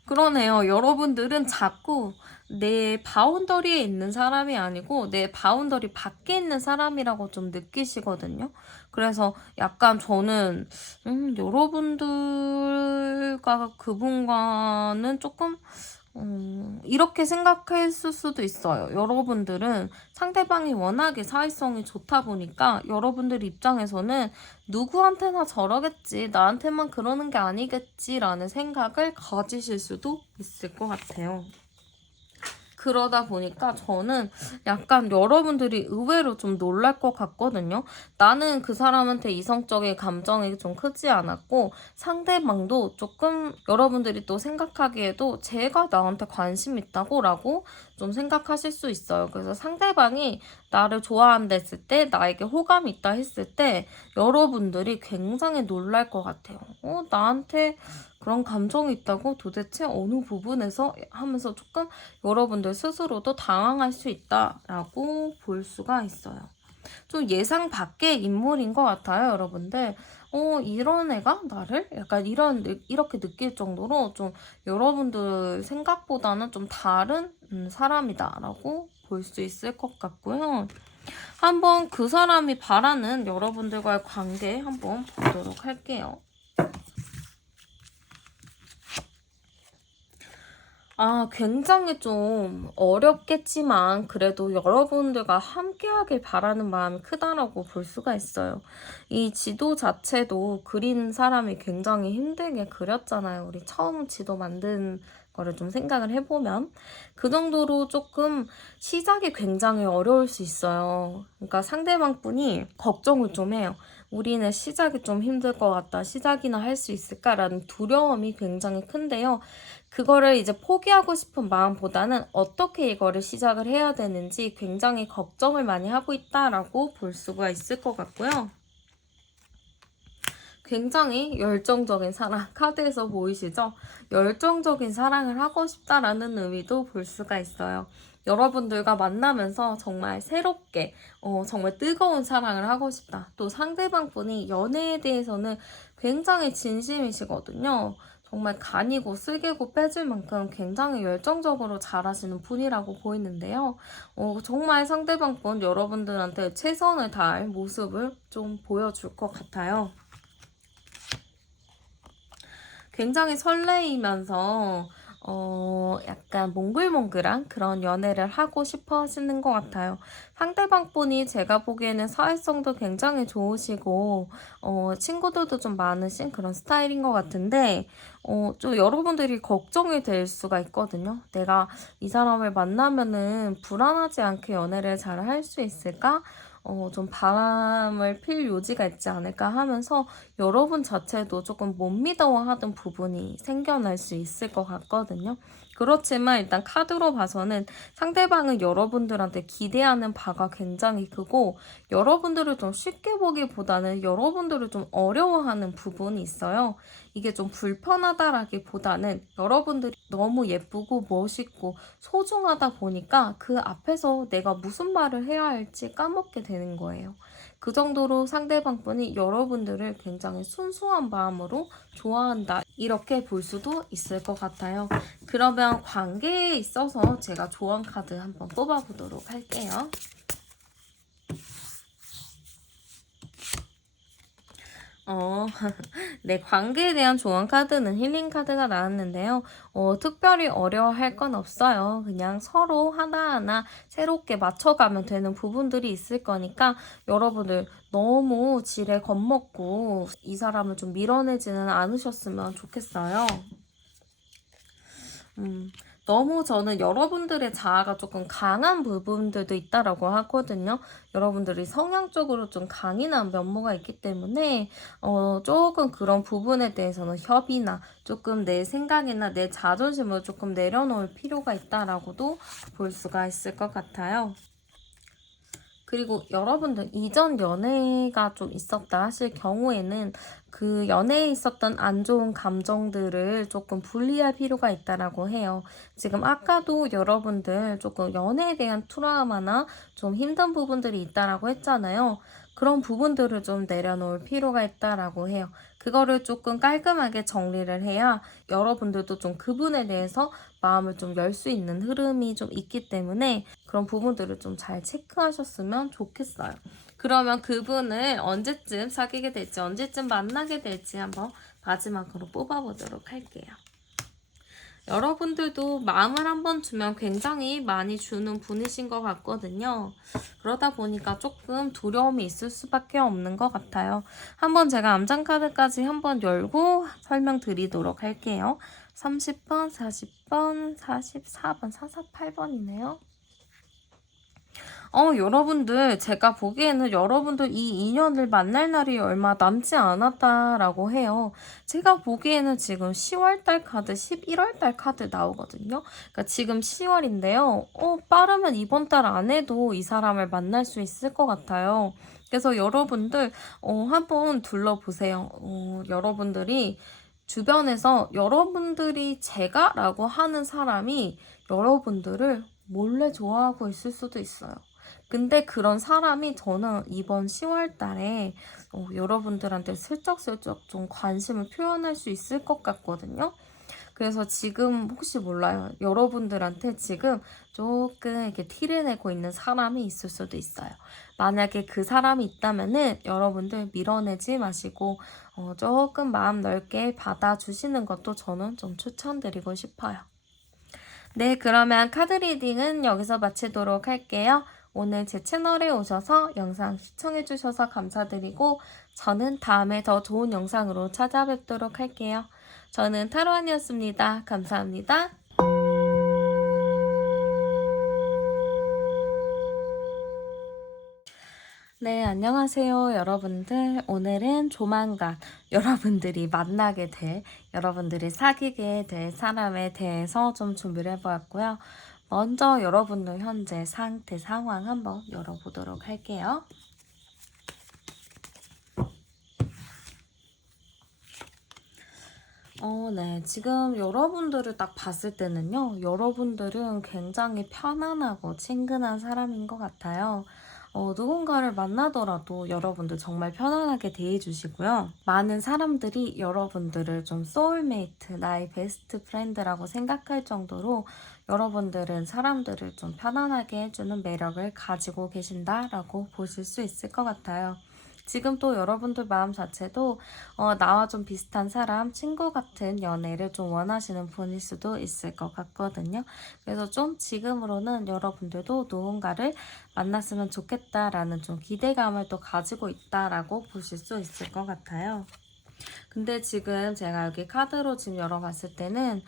그러네요. 여러분들은 자꾸 내 바운더리에 있는 사람이 아니고 내 바운더리 밖에 있는 사람이라고 좀 느끼시거든요. 그래서 약간 저는 여러분들과 그분과는 조금 이렇게 생각했을 수도 있어요. 여러분들은 상대방이 워낙에 사회성이 좋다 보니까 여러분들 입장에서는 누구한테나 저러겠지, 나한테만 그러는 게 아니겠지라는 생각을 가지실 수도 있을 것 같아요. 그러다 보니까 저는 약간 여러분들이 의외로 좀 놀랄 것 같거든요. 나는 그 사람한테 이성적인 감정이 좀 크지 않았고 상대방도 조금 여러분들이 또 생각하기에도 제가 나한테 관심 있다고라고 좀 생각하실 수 있어요. 그래서 상대방이 나를 좋아한다 했을 때 나에게 호감이 있다 했을 때 여러분들이 굉장히 놀랄 것 같아요. 나한테 그런 감정이 있다고 도대체 어느 부분에서 하면서 조금 여러분들 스스로도 당황할 수 있다라고 볼 수가 있어요. 좀 예상 밖의 인물인 것 같아요, 여러분들. 이런 애가 나를 약간 이렇게 느낄 정도로 좀 여러분들 생각보다는 좀 다른 사람이다라고 볼 수 있을 것 같고요. 한번 그 사람이 바라는 여러분들과의 관계 한번 보도록 할게요. 굉장히 좀 어렵겠지만 그래도 여러분들과 함께하길 바라는 마음이 크다라고 볼 수가 있어요. 이 지도 자체도 그린 사람이 굉장히 힘들게 그렸잖아요. 우리 처음 지도 만든 거를 좀 생각을 해보면 그 정도로 조금 시작이 굉장히 어려울 수 있어요. 그러니까 상대방 분이 걱정을 좀 해요. 우리는 시작이 좀 힘들 것 같다. 시작이나 할 수 있을까라는 두려움이 굉장히 큰데요. 그거를 이제 포기하고 싶은 마음보다는 어떻게 이거를 시작을 해야 되는지 굉장히 걱정을 많이 하고 있다라고 볼 수가 있을 것 같고요. 굉장히 열정적인 사랑, 카드에서 보이시죠? 열정적인 사랑을 하고 싶다라는 의미도 볼 수가 있어요. 여러분들과 만나면서 정말 새롭게, 정말 뜨거운 사랑을 하고 싶다. 또 상대방 분이 연애에 대해서는 굉장히 진심이시거든요. 정말 간이고 쓸개고 빼질 만큼 굉장히 열정적으로 잘하시는 분이라고 보이는데요. 정말 상대방 분 여러분들한테 최선을 다할 모습을 좀 보여줄 것 같아요. 굉장히 설레이면서 약간 몽글몽글한 그런 연애를 하고 싶어 하시는 것 같아요. 상대방 분이 제가 보기에는 사회성도 굉장히 좋으시고 친구들도 좀 많으신 그런 스타일인 것 같은데 좀 여러분들이 걱정이 될 수가 있거든요. 내가 이 사람을 만나면은 불안하지 않게 연애를 잘 할 수 있을까? 좀 바람을 필 요지가 있지 않을까 하면서 여러분 자체도 조금 못 믿어하던 부분이 생겨날 수 있을 것 같거든요. 그렇지만 일단 카드로 봐서는 상대방은 여러분들한테 기대하는 바가 굉장히 크고 여러분들을 좀 쉽게 보기보다는 여러분들을 좀 어려워하는 부분이 있어요. 이게 좀 불편하다라기보다는 여러분들이 너무 예쁘고 멋있고 소중하다 보니까 그 앞에서 내가 무슨 말을 해야 할지 까먹게 되는 거예요. 그 정도로 상대방 분이 여러분들을 굉장히 순수한 마음으로 좋아한다. 이렇게 볼 수도 있을 것 같아요. 그러면 관계에 있어서 제가 조언 카드 한번 뽑아보도록 할게요. 어, 네, 관계에 대한 조언 카드는 힐링 카드가 나왔는데요. 특별히 어려워할 건 없어요. 그냥 서로 하나하나 새롭게 맞춰가면 되는 부분들이 있을 거니까 여러분들 너무 지레 겁먹고 이 사람을 좀 밀어내지는 않으셨으면 좋겠어요. 음, 너무 저는 여러분들의 자아가 조금 강한 부분들도 있다라고 하거든요. 여러분들이 성향적으로 좀 강인한 면모가 있기 때문에, 조금 그런 부분에 대해서는 협의나 조금 내 생각이나 내 자존심을 조금 내려놓을 필요가 있다라고도 볼 수가 있을 것 같아요. 그리고 여러분들 이전 연애가 좀 있었다 하실 경우에는 그 연애에 있었던 안 좋은 감정들을 조금 분리할 필요가 있다라고 해요. 지금 아까도 여러분들 조금 연애에 대한 트라우마나 좀 힘든 부분들이 있다라고 했잖아요. 그런 부분들을 좀 내려놓을 필요가 있다라고 해요. 그거를 조금 깔끔하게 정리를 해야 여러분들도 좀 그분에 대해서 마음을 좀 열 수 있는 흐름이 좀 있기 때문에 그런 부분들을 좀 잘 체크하셨으면 좋겠어요. 그러면 그분을 언제쯤 사귀게 될지, 언제쯤 만나게 될지 한번 마지막으로 뽑아보도록 할게요. 여러분들도 마음을 한번 주면 굉장히 많이 주는 분이신 것 같거든요. 그러다 보니까 조금 두려움이 있을 수밖에 없는 것 같아요. 한번 제가 암장카드까지 한번 열고 설명드리도록 할게요. 30번, 40번, 44번, 448번이네요. 여러분들, 제가 보기에는 여러분들 이 인연을 만날 날이 얼마 남지 않았다라고 해요. 제가 보기에는 지금 10월달 카드, 11월달 카드 나오거든요. 그러니까 지금 10월인데요. 빠르면 이번 달 안에도 이 사람을 만날 수 있을 것 같아요. 그래서 여러분들, 한번 둘러보세요. 여러분들이 주변에서 여러분들이 제가라고 하는 사람이 여러분들을 몰래 좋아하고 있을 수도 있어요. 근데 그런 사람이 저는 이번 10월 달에 여러분들한테 슬쩍슬쩍 좀 관심을 표현할 수 있을 것 같거든요. 그래서 지금 혹시 몰라요. 여러분들한테 지금 조금 이렇게 티를 내고 있는 사람이 있을 수도 있어요. 만약에 그 사람이 있다면은 여러분들 밀어내지 마시고 조금 마음 넓게 받아주시는 것도 저는 좀 추천드리고 싶어요. 네, 그러면 카드 리딩은 여기서 마치도록 할게요. 오늘 제 채널에 오셔서 영상 시청해주셔서 감사드리고 저는 다음에 더 좋은 영상으로 찾아뵙도록 할게요. 저는 타로안이었습니다. 감사합니다. 네, 안녕하세요, 여러분들. 오늘은 조만간 여러분들이 만나게 될, 여러분들이 사귀게 될 사람에 대해서 좀 준비를 해보았고요. 먼저 여러분들 현재 상태, 상황 한번 열어보도록 할게요. 네. 지금 여러분들을 딱 봤을 때는요, 여러분들은 굉장히 편안하고 친근한 사람인 것 같아요. 누군가를 만나더라도 여러분들 정말 편안하게 대해주시고요. 많은 사람들이 여러분들을 좀 소울메이트, 나의 베스트 프렌드라고 생각할 정도로 여러분들은 사람들을 좀 편안하게 해주는 매력을 가지고 계신다라고 보실 수 있을 것 같아요. 지금 또 여러분들 마음 자체도 나와 좀 비슷한 사람, 친구 같은 연애를 좀 원하시는 분일 수도 있을 것 같거든요. 그래서 좀 지금으로는 여러분들도 누군가를 만났으면 좋겠다라는 좀 기대감을 또 가지고 있다라고 보실 수 있을 것 같아요. 근데 지금 제가 여기 카드로 지금 열어봤을 때는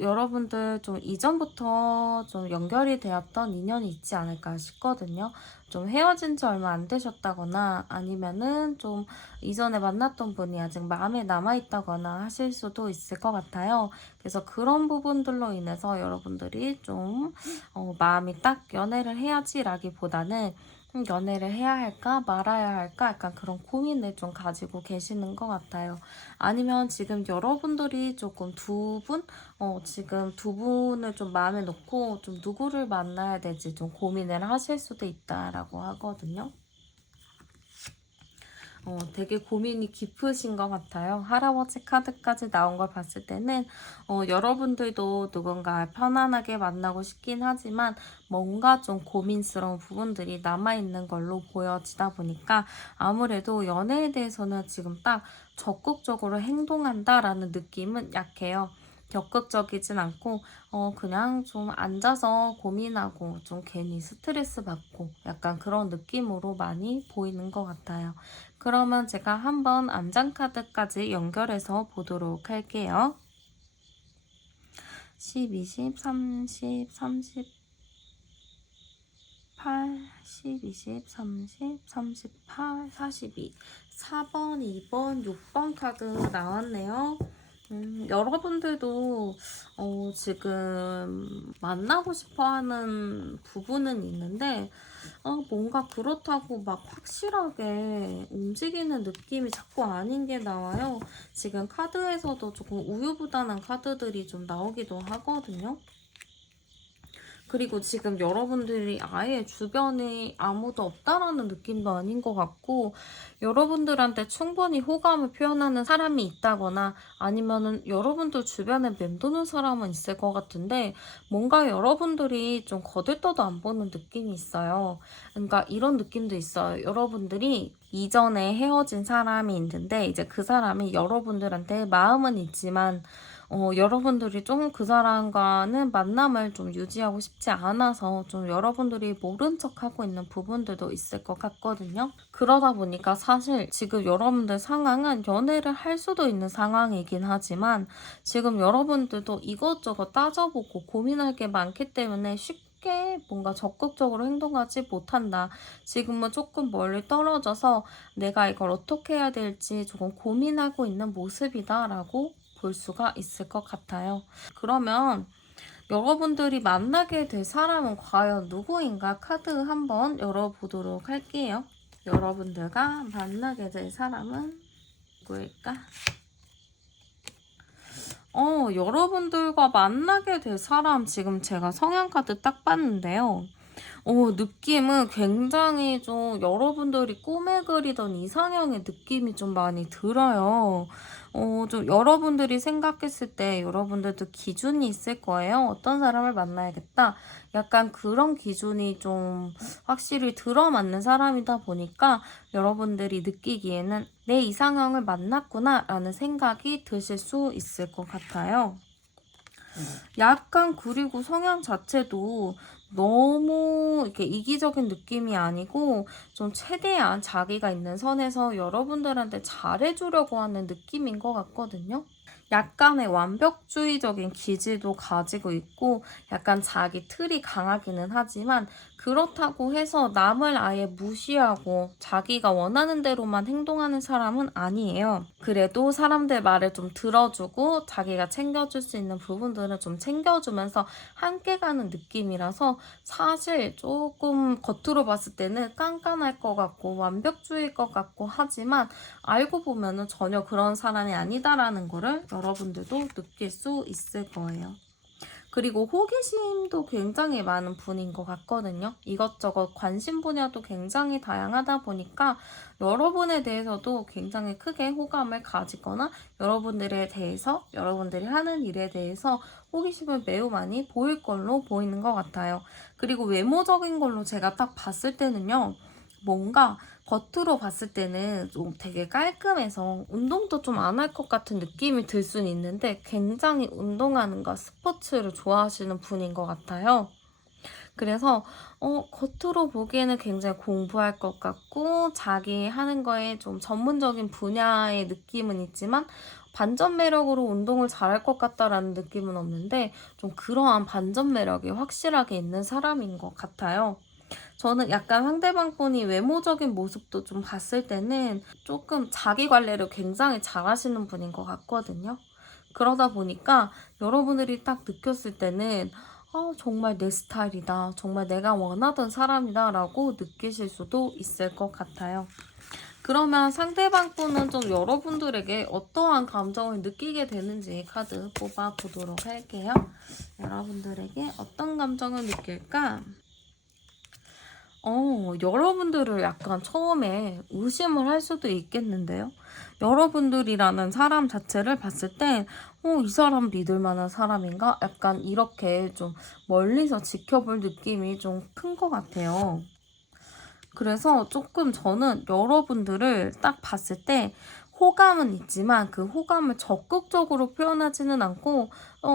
여러분들 좀 이전부터 좀 연결이 되었던 인연이 있지 않을까 싶거든요. 좀 헤어진 지 얼마 안 되셨다거나 아니면은 좀 이전에 만났던 분이 아직 마음에 남아있다거나 하실 수도 있을 것 같아요. 그래서 그런 부분들로 인해서 여러분들이 좀 마음이 딱 연애를 해야지라기보다는 연애를 해야 할까 말아야 할까 약간 그런 고민을 좀 가지고 계시는 것 같아요. 아니면 지금 여러분들이 조금 지금 두 분을 좀 마음에 놓고 좀 누구를 만나야 될지 좀 고민을 하실 수도 있다라고 하거든요. 되게 고민이 깊으신 것 같아요. 할아버지 카드까지 나온 걸 봤을 때는 여러분들도 누군가 편안하게 만나고 싶긴 하지만 뭔가 좀 고민스러운 부분들이 남아있는 걸로 보여지다 보니까 아무래도 연애에 대해서는 지금 딱 적극적으로 행동한다라는 느낌은 약해요. 적극적이진 않고 그냥 좀 앉아서 고민하고 좀 괜히 스트레스 받고 약간 그런 느낌으로 많이 보이는 것 같아요. 그러면 제가 한번 암장카드까지 연결해서 보도록 할게요. 10, 20, 30, 38, 10, 20, 30, 38, 42, 4번, 2번, 6번 카드 나왔네요. 여러분들도 지금 만나고 싶어 하는 부분은 있는데, 뭔가 그렇다고 막 확실하게 움직이는 느낌이 자꾸 아닌 게 나와요. 지금 카드에서도 조금 우유부단한 카드들이 좀 나오기도 하거든요. 그리고 지금 여러분들이 아예 주변에 아무도 없다라는 느낌도 아닌 것 같고, 여러분들한테 충분히 호감을 표현하는 사람이 있다거나 아니면은 여러분들 주변에 맴도는 사람은 있을 것 같은데, 뭔가 여러분들이 좀 거들떠도 안 보는 느낌이 있어요. 그러니까 이런 느낌도 있어요. 여러분들이 이전에 헤어진 사람이 있는데, 이제 그 사람이 여러분들한테 마음은 있지만, 여러분들이 좀 그 사람과는 만남을 좀 유지하고 싶지 않아서 좀 여러분들이 모른 척하고 있는 부분들도 있을 것 같거든요. 그러다 보니까 사실 지금 여러분들 상황은 연애를 할 수도 있는 상황이긴 하지만 지금 여러분들도 이것저것 따져보고 고민할 게 많기 때문에 쉽게 뭔가 적극적으로 행동하지 못한다. 지금은 조금 멀리 떨어져서 내가 이걸 어떻게 해야 될지 조금 고민하고 있는 모습이다라고 볼 수가 있을 것 같아요. 그러면 여러분들이 만나게 될 사람은 과연 누구인가 카드 한번 열어보도록 할게요. 여러분들과 만나게 될 사람은 누구일까? 여러분들과 만나게 될 사람 지금 제가 성향 카드 딱 봤는데요. 느낌은 굉장히 좀 여러분들이 꿈에 그리던 이상형의 느낌이 좀 많이 들어요. 좀 여러분들이 생각했을 때 여러분들도 기준이 있을 거예요. 어떤 사람을 만나야겠다. 약간 그런 기준이 좀 확실히 들어맞는 사람이다 보니까 여러분들이 느끼기에는 내 이상형을 만났구나라는 생각이 드실 수 있을 것 같아요. 약간 그리고 성향 자체도 너무 이렇게 이기적인 느낌이 아니고 좀 최대한 자기가 있는 선에서 여러분들한테 잘해주려고 하는 느낌인 것 같거든요. 약간의 완벽주의적인 기질도 가지고 있고 약간 자기 틀이 강하기는 하지만 그렇다고 해서 남을 아예 무시하고 자기가 원하는 대로만 행동하는 사람은 아니에요. 그래도 사람들 말을 좀 들어주고 자기가 챙겨줄 수 있는 부분들은 좀 챙겨주면서 함께 가는 느낌이라서 사실 조금 겉으로 봤을 때는 깐깐할 것 같고 완벽주의일 것 같고 하지만 알고 보면은 전혀 그런 사람이 아니다라는 거를 여러분들도 느낄 수 있을 거예요. 그리고 호기심도 굉장히 많은 분인 것 같거든요. 이것저것 관심 분야도 굉장히 다양하다 보니까 여러분에 대해서도 굉장히 크게 호감을 가지거나 여러분들에 대해서, 여러분들이 하는 일에 대해서 호기심을 매우 많이 보일 걸로 보이는 것 같아요. 그리고 외모적인 걸로 제가 딱 봤을 때는요. 뭔가 겉으로 봤을 때는 좀 되게 깔끔해서 운동도 좀 안 할 것 같은 느낌이 들 수는 있는데 굉장히 운동하는 거, 스포츠를 좋아하시는 분인 것 같아요. 그래서 겉으로 보기에는 굉장히 공부할 것 같고 자기 하는 거에 좀 전문적인 분야의 느낌은 있지만 반전 매력으로 운동을 잘할 것 같다라는 느낌은 없는데 좀 그러한 반전 매력이 확실하게 있는 사람인 것 같아요. 저는 약간 상대방 분이 외모적인 모습도 좀 봤을 때는 조금 자기 관리를 굉장히 잘하시는 분인 것 같거든요. 그러다 보니까 여러분들이 딱 느꼈을 때는 정말 내 스타일이다. 정말 내가 원하던 사람이다. 라고 느끼실 수도 있을 것 같아요. 그러면 상대방 분은 좀 여러분들에게 어떠한 감정을 느끼게 되는지 카드 뽑아보도록 할게요. 여러분들에게 어떤 감정을 느낄까? 여러분들을 약간 처음에 의심을 할 수도 있겠는데요. 여러분들이라는 사람 자체를 봤을 때, 이 사람 믿을 만한 사람인가? 약간 이렇게 좀 멀리서 지켜볼 느낌이 좀 큰 것 같아요. 그래서 조금 저는 여러분들을 딱 봤을 때 호감은 있지만 그 호감을 적극적으로 표현하지는 않고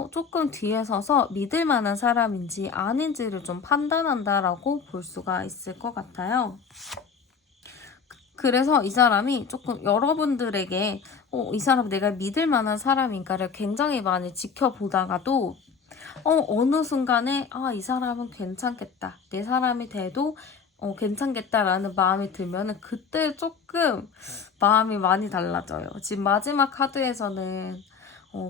조금 뒤에 서서 믿을 만한 사람인지 아닌지를 좀 판단한다라고 볼 수가 있을 것 같아요. 그래서 이 사람이 조금 여러분들에게 이 사람 내가 믿을 만한 사람인가를 굉장히 많이 지켜보다가도 어느 순간에 이 사람은 괜찮겠다. 내 사람이 돼도 괜찮겠다라는 마음이 들면은 그때 조금 마음이 많이 달라져요. 지금 마지막 카드에서는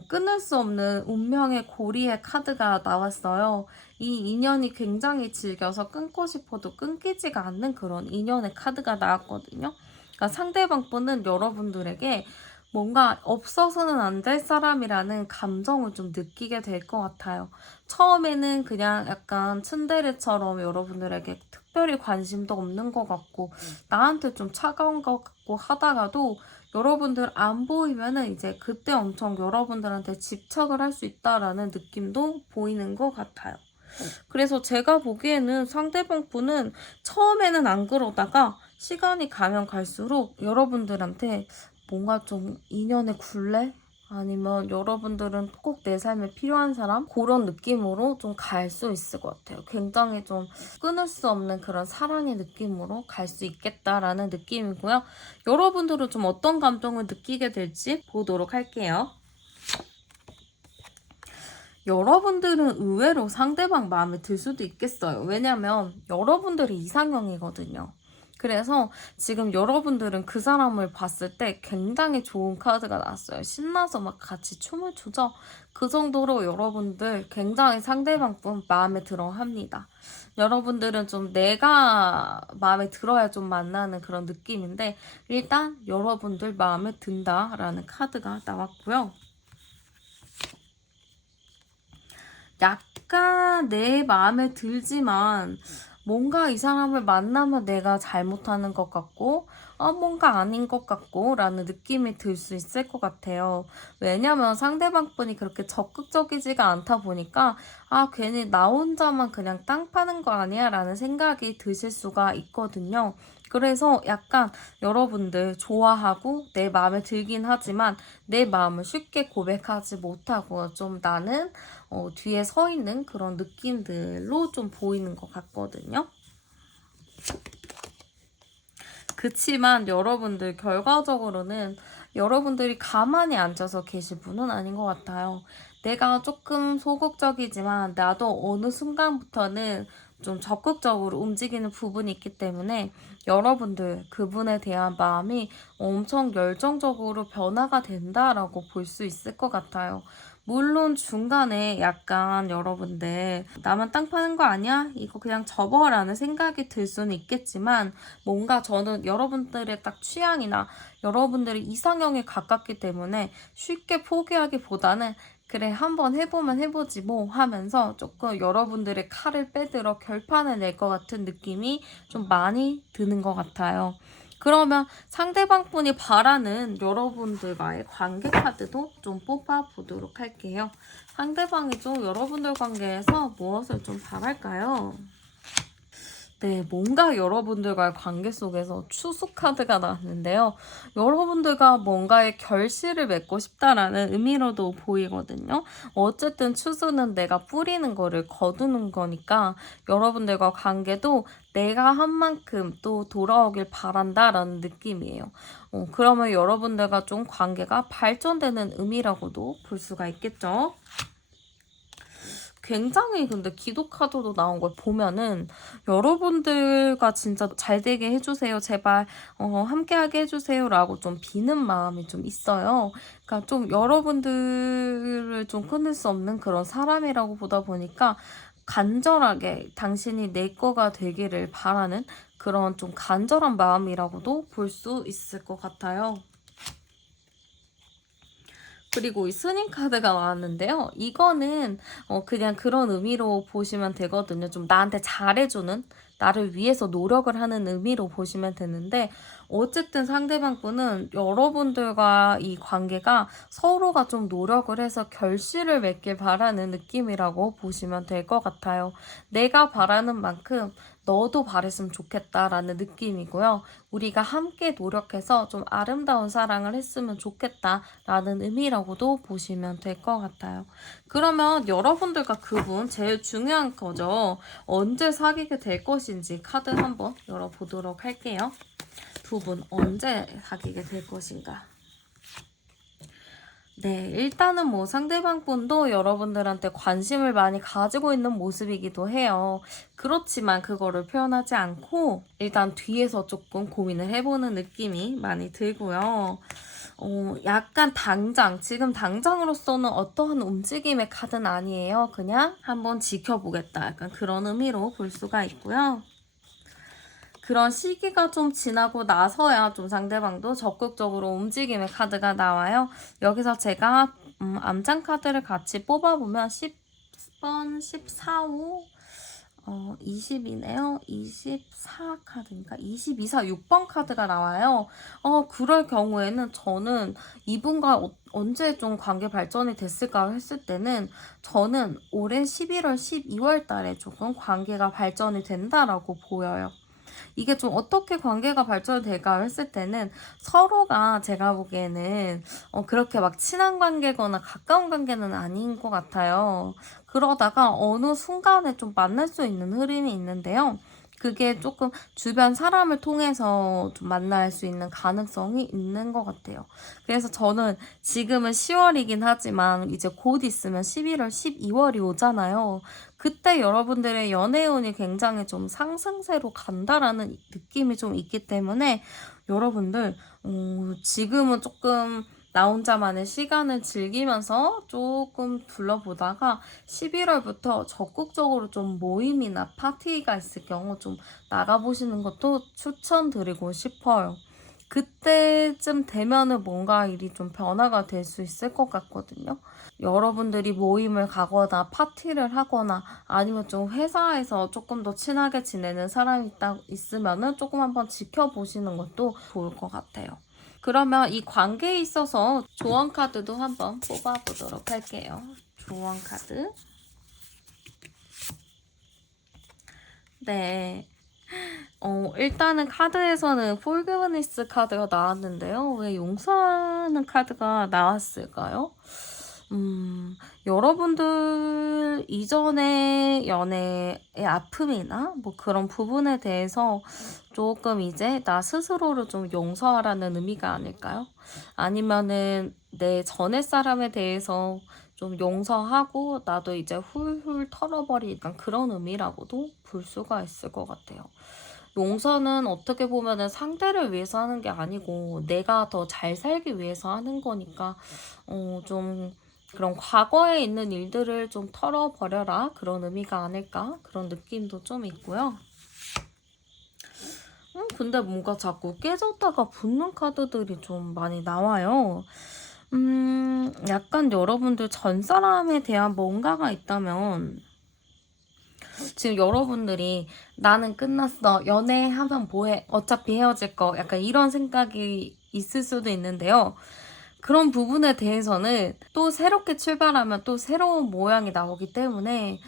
끊을 수 없는 운명의 고리의 카드가 나왔어요. 이 인연이 굉장히 질겨서 끊고 싶어도 끊기지가 않는 그런 인연의 카드가 나왔거든요. 그러니까 상대방 분은 여러분들에게 뭔가 없어서는 안 될 사람이라는 감정을 좀 느끼게 될 것 같아요. 처음에는 그냥 약간 츤데레처럼 여러분들에게 특별히 관심도 없는 것 같고 나한테 좀 차가운 것 같고 하다가도 여러분들 안 보이면은 이제 그때 엄청 여러분들한테 집착을 할 수 있다라는 느낌도 보이는 것 같아요. 그래서 제가 보기에는 상대방 분은 처음에는 안 그러다가 시간이 가면 갈수록 여러분들한테 뭔가 좀 인연의 굴레? 아니면 여러분들은 꼭 내 삶에 필요한 사람? 그런 느낌으로 좀 갈 수 있을 것 같아요. 굉장히 좀 끊을 수 없는 그런 사랑의 느낌으로 갈 수 있겠다라는 느낌이고요. 여러분들은 좀 어떤 감정을 느끼게 될지 보도록 할게요. 여러분들은 의외로 상대방 마음에 들 수도 있겠어요. 왜냐면 여러분들이 이상형이거든요. 그래서 지금 여러분들은 그 사람을 봤을 때 굉장히 좋은 카드가 나왔어요. 신나서 막 같이 춤을 추죠. 그 정도로 여러분들 굉장히 상대방 분 마음에 들어 합니다. 여러분들은 좀 내가 마음에 들어야 좀 만나는 그런 느낌인데 일단 여러분들 마음에 든다라는 카드가 나왔고요. 약간 내 마음에 들지만 뭔가 이 사람을 만나면 내가 잘못하는 것 같고 뭔가 아닌 것 같고 라는 느낌이 들 수 있을 것 같아요. 왜냐면 상대방 분이 그렇게 적극적이지가 않다 보니까 괜히 나 혼자만 그냥 땅 파는 거 아니야 라는 생각이 드실 수가 있거든요. 그래서 약간 여러분들 좋아하고 내 마음에 들긴 하지만 내 마음을 쉽게 고백하지 못하고 좀 나는 뒤에 서 있는 그런 느낌들로 좀 보이는 것 같거든요. 그치만 여러분들 결과적으로는 여러분들이 가만히 앉아서 계실 분은 아닌 것 같아요. 내가 조금 소극적이지만 나도 어느 순간부터는 좀 적극적으로 움직이는 부분이 있기 때문에 여러분들 그분에 대한 마음이 엄청 열정적으로 변화가 된다라고 볼 수 있을 것 같아요. 물론 중간에 약간 여러분들 나만 땅 파는 거 아니야? 이거 그냥 접어라는 생각이 들 수는 있겠지만 뭔가 저는 여러분들의 딱 취향이나 여러분들의 이상형에 가깝기 때문에 쉽게 포기하기보다는 그래 한번 해보면 해보지 뭐 하면서 조금 여러분들의 칼을 빼들어 결판을 낼 것 같은 느낌이 좀 많이 드는 것 같아요. 그러면 상대방 분이 바라는 여러분들과의 관계 카드도 좀 뽑아보도록 할게요. 상대방이 좀 여러분들 관계에서 무엇을 좀 바랄까요? 네, 뭔가 여러분들과의 관계 속에서 추수 카드가 나왔는데요. 여러분들과 뭔가의 결실을 맺고 싶다라는 의미로도 보이거든요. 어쨌든 추수는 내가 뿌리는 거를 거두는 거니까 여러분들과 관계도 내가 한 만큼 또 돌아오길 바란다라는 느낌이에요. 그러면 여러분들과 좀 관계가 발전되는 의미라고도 볼 수가 있겠죠. 굉장히 근데 기도 카드도 나온 걸 보면은 여러분들과 진짜 잘 되게 해주세요. 제발 함께하게 해주세요라고 좀 비는 마음이 좀 있어요. 그러니까 좀 여러분들을 좀 끊을 수 없는 그런 사람이라고 보다 보니까 간절하게 당신이 내 거가 되기를 바라는 그런 좀 간절한 마음이라고도 볼 수 있을 것 같아요. 그리고 이 스님 카드가 나왔는데요. 이거는 그냥 그런 의미로 보시면 되거든요. 좀 나한테 잘해주는, 나를 위해서 노력을 하는 의미로 보시면 되는데 어쨌든 상대방 분은 여러분들과 이 관계가 서로가 좀 노력을 해서 결실을 맺길 바라는 느낌이라고 보시면 될 것 같아요. 내가 바라는 만큼 너도 바랬으면 좋겠다라는 느낌이고요. 우리가 함께 노력해서 좀 아름다운 사랑을 했으면 좋겠다라는 의미라고도 보시면 될 것 같아요. 그러면 여러분들과 그분 제일 중요한 거죠. 언제 사귀게 될 것인지 카드 한번 열어보도록 할게요. 두 분 언제 사귀게 될 것인가? 네, 일단은 뭐 상대방 분도 여러분들한테 관심을 많이 가지고 있는 모습이기도 해요. 그렇지만 그거를 표현하지 않고 일단 뒤에서 조금 고민을 해보는 느낌이 많이 들고요. 약간 지금 당장으로서는 어떠한 움직임의 카드는 아니에요. 그냥 한번 지켜보겠다. 약간 그런 의미로 볼 수가 있고요. 그런 시기가 좀 지나고 나서야 좀 상대방도 적극적으로 움직임의 카드가 나와요. 여기서 제가 암장 카드를 같이 뽑아보면 10번, 14호, 20이네요. 24 카드니까 22, 4, 6번 카드가 나와요. 그럴 경우에는 저는 이분과 언제 좀 관계 발전이 됐을까 했을 때는 저는 올해 11월, 12월 달에 조금 관계가 발전이 된다라고 보여요. 이게 좀 어떻게 관계가 발전될까 했을 때는 서로가 제가 보기에는 그렇게 막 친한 관계거나 가까운 관계는 아닌 것 같아요. 그러다가 어느 순간에 좀 만날 수 있는 흐름이 있는데요. 그게 조금 주변 사람을 통해서 좀 만날 수 있는 가능성이 있는 것 같아요. 그래서 저는 지금은 10월이긴 하지만 이제 곧 있으면 11월, 12월이 오잖아요. 그때 여러분들의 연애운이 굉장히 좀 상승세로 간다라는 느낌이 좀 있기 때문에 여러분들 지금은 조금 나 혼자만의 시간을 즐기면서 조금 둘러보다가 11월부터 적극적으로 좀 모임이나 파티가 있을 경우 좀 나가보시는 것도 추천드리고 싶어요. 그때쯤 되면은 뭔가 일이 좀 변화가 될 수 있을 것 같거든요. 여러분들이 모임을 가거나 파티를 하거나 아니면 좀 회사에서 조금 더 친하게 지내는 사람이 있으면은 조금 한번 지켜보시는 것도 좋을 것 같아요. 그러면 이 관계에 있어서 조언 카드도 한번 뽑아보도록 할게요. 조언 카드. 네. 일단은 카드에서는 폴그니스 카드가 나왔는데요. 왜 용서하는 카드가 나왔을까요? 여러분들 이전의 연애의 아픔이나 뭐 그런 부분에 대해서 조금 이제 나 스스로를 좀 용서하라는 의미가 아닐까요? 아니면은 내 전에 사람에 대해서 좀 용서하고 나도 이제 훌훌 털어버리는 그런 의미라고도 볼 수가 있을 것 같아요. 용서는 어떻게 보면은 상대를 위해서 하는 게 아니고 내가 더 잘 살기 위해서 하는 거니까 좀 그런 과거에 있는 일들을 좀 털어버려라 그런 의미가 아닐까 그런 느낌도 좀 있고요. 근데 뭔가 자꾸 깨졌다가 붙는 카드들이 좀 많이 나와요. 약간 여러분들 전 사람에 대한 뭔가가 있다면 지금 여러분들이 나는 끝났어. 연애하면 뭐해? 어차피 헤어질 거. 약간 이런 생각이 있을 수도 있는데요. 그런 부분에 대해서는 또 새롭게 출발하면 또 새로운 모양이 나오기 때문에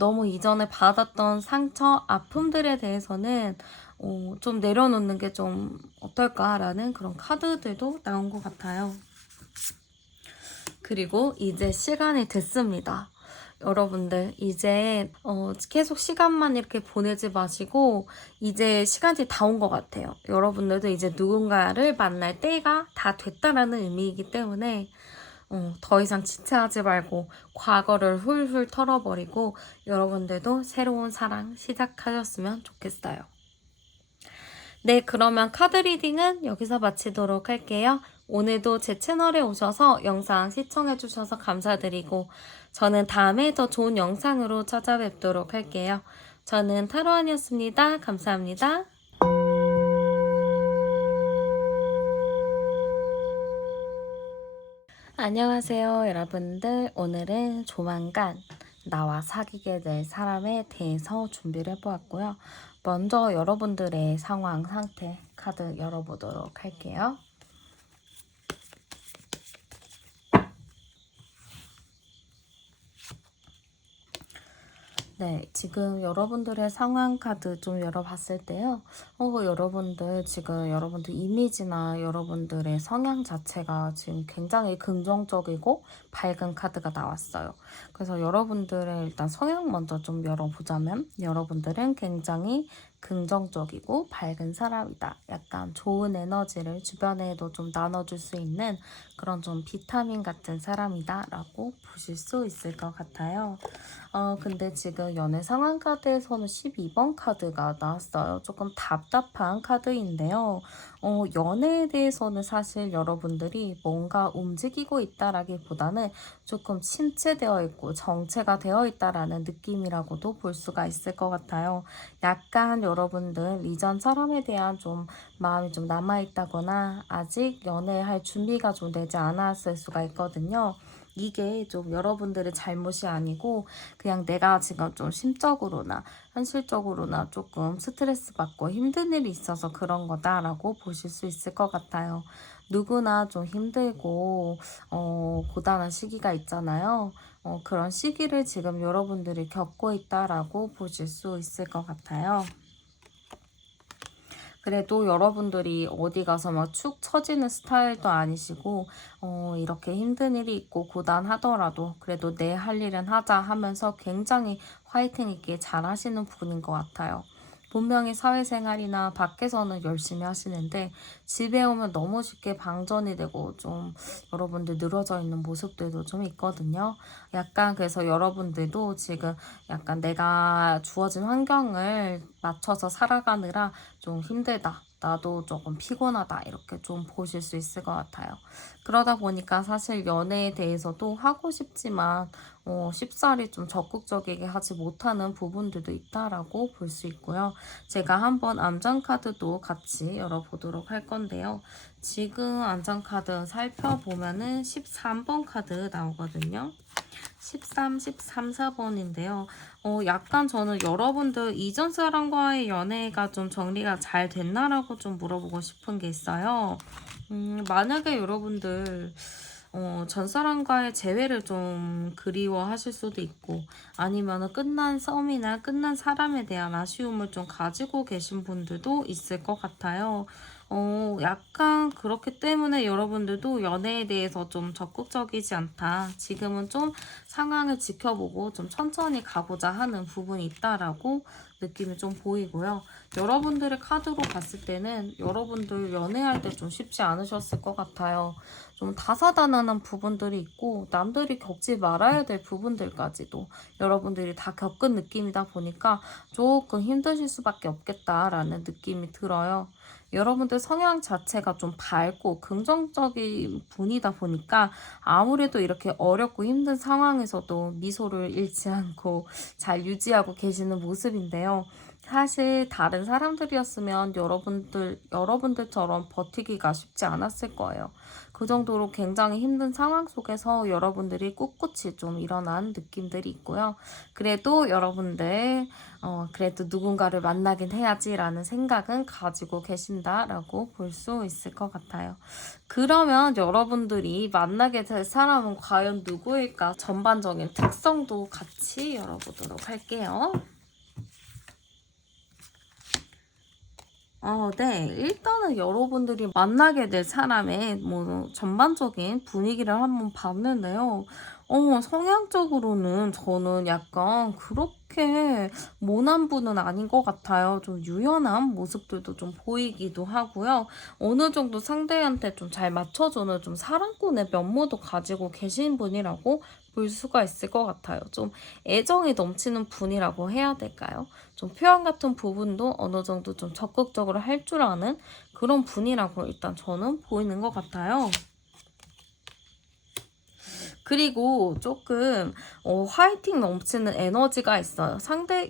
너무 이전에 받았던 상처, 아픔들에 대해서는 좀 내려놓는 게 좀 어떨까라는 그런 카드들도 나온 것 같아요. 그리고 이제 시간이 됐습니다. 여러분들 이제 계속 시간만 이렇게 보내지 마시고 이제 시간이 다 온 것 같아요. 여러분들도 이제 누군가를 만날 때가 다 됐다라는 의미이기 때문에 더 이상 지체하지 말고 과거를 훌훌 털어버리고 여러분들도 새로운 사랑 시작하셨으면 좋겠어요. 네, 그러면 카드 리딩은 여기서 마치도록 할게요. 오늘도 제 채널에 오셔서 영상 시청해주셔서 감사드리고 저는 다음에 더 좋은 영상으로 찾아뵙도록 할게요. 저는 타로안이었습니다. 감사합니다. 안녕하세요, 여러분들. 오늘은 조만간 나와 사귀게 될 사람에 대해서 준비를 해보았고요. 먼저 여러분들의 상황, 상태 카드 열어보도록 할게요. 네, 지금 여러분들의 상황 카드 좀 열어봤을 때요. 여러분들 지금 여러분들 이미지나 여러분들의 성향 자체가 지금 굉장히 긍정적이고 밝은 카드가 나왔어요. 그래서 여러분들의 일단 성향 먼저 좀 열어보자면 여러분들은 굉장히 긍정적이고 밝은 사람이다. 약간 좋은 에너지를 주변에도 좀 나눠줄 수 있는 그런 좀 비타민 같은 사람이다 라고 보실 수 있을 것 같아요. 근데 지금 연애 상황 카드에서는 12번 카드가 나왔어요. 조금 답답한 카드인데요. 연애에 대해서는 사실 여러분들이 뭔가 움직이고 있다라기보다는 조금 침체되어 있고 정체가 되어 있다라는 느낌이라고도 볼 수가 있을 것 같아요. 약간 여러분들 이전 사람에 대한 좀 마음이 좀 남아있다거나 아직 연애할 준비가 좀 되지 않았을 수가 있거든요. 이게 좀 여러분들의 잘못이 아니고 그냥 내가 지금 좀 심적으로나 현실적으로나 조금 스트레스 받고 힘든 일이 있어서 그런 거다라고 보실 수 있을 것 같아요. 누구나 좀 힘들고 고단한 시기가 있잖아요. 그런 시기를 지금 여러분들이 겪고 있다라고 보실 수 있을 것 같아요. 그래도 여러분들이 어디 가서 막 축 처지는 스타일도 아니시고 이렇게 힘든 일이 있고 고단하더라도 그래도 내 할 일은 하자 하면서 굉장히 화이팅 있게 잘 하시는 분인 것 같아요. 분명히 사회생활이나 밖에서는 열심히 하시는데 집에 오면 너무 쉽게 방전이 되고 좀 여러분들 늘어져 있는 모습들도 좀 있거든요. 약간 그래서 여러분들도 지금 약간 내가 주어진 환경을 맞춰서 살아가느라 좀 힘들다. 나도 조금 피곤하다. 이렇게 좀 보실 수 있을 것 같아요. 그러다 보니까 사실 연애에 대해서도 하고 싶지만 쉽사리 좀 적극적이게 하지 못하는 부분들도 있다라고 볼 수 있고요. 제가 한번 암장카드도 같이 열어보도록 할 건데요. 지금 암장카드 살펴보면은 13번 카드 나오거든요. 13, 13, 14번인데요. 약간 저는 여러분들 이전 사람과의 연애가 좀 정리가 잘 됐나라고 좀 물어보고 싶은 게 있어요. 만약에 여러분들 전 사람과의 재회를 좀 그리워하실 수도 있고 아니면 끝난 썸이나 끝난 사람에 대한 아쉬움을 좀 가지고 계신 분들도 있을 것 같아요. 약간 그렇기 때문에 여러분들도 연애에 대해서 좀 적극적이지 않다. 지금은 좀 상황을 지켜보고 좀 천천히 가보자 하는 부분이 있다라고 느낌이 좀 보이고요. 여러분들의 카드로 봤을 때는 여러분들 연애할 때 좀 쉽지 않으셨을 것 같아요. 좀 다사다난한 부분들이 있고 남들이 겪지 말아야 될 부분들까지도 여러분들이 다 겪은 느낌이다 보니까 조금 힘드실 수밖에 없겠다라는 느낌이 들어요. 여러분들 성향 자체가 좀 밝고 긍정적인 분이다 보니까 아무래도 이렇게 어렵고 힘든 상황에서도 미소를 잃지 않고 잘 유지하고 계시는 모습인데요. 사실 다른 사람들이었으면 여러분들처럼 버티기가 쉽지 않았을 거예요. 그 정도로 굉장히 힘든 상황 속에서 여러분들이 꿋꿋이 좀 일어난 느낌들이 있고요. 그래도 여러분들, 그래도 누군가를 만나긴 해야지라는 생각은 가지고 계신다라고 볼 수 있을 것 같아요. 그러면 여러분들이 만나게 될 사람은 과연 누구일까? 전반적인 특성도 같이 열어보도록 할게요. 네. 일단은 여러분들이 만나게 될 사람의 뭐 전반적인 분위기를 한번 봤는데요. 성향적으로는 저는 약간 그렇게 모난 분은 아닌 것 같아요. 좀 유연한 모습들도 좀 보이기도 하고요. 어느 정도 상대한테 좀 잘 맞춰주는 좀 사랑꾼의 면모도 가지고 계신 분이라고 볼 수가 있을 것 같아요. 좀 애정이 넘치는 분이라고 해야 될까요? 좀 표현 같은 부분도 어느 정도 좀 적극적으로 할 줄 아는 그런 분이라고 일단 저는 보이는 것 같아요. 그리고 조금 화이팅 넘치는 에너지가 있어요.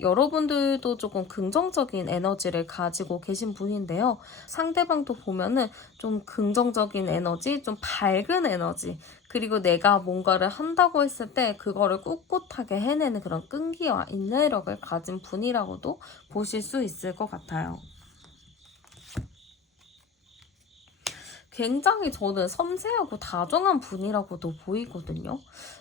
여러분들도 조금 긍정적인 에너지를 가지고 계신 분인데요. 상대방도 보면은 좀 긍정적인 에너지, 좀 밝은 에너지, 그리고 내가 뭔가를 한다고 했을 때 그거를 꿋꿋하게 해내는 그런 끈기와 인내력을 가진 분이라고도 보실 수 있을 것 같아요. 굉장히 저는 섬세하고 다정한 분이라고도 보이거든요.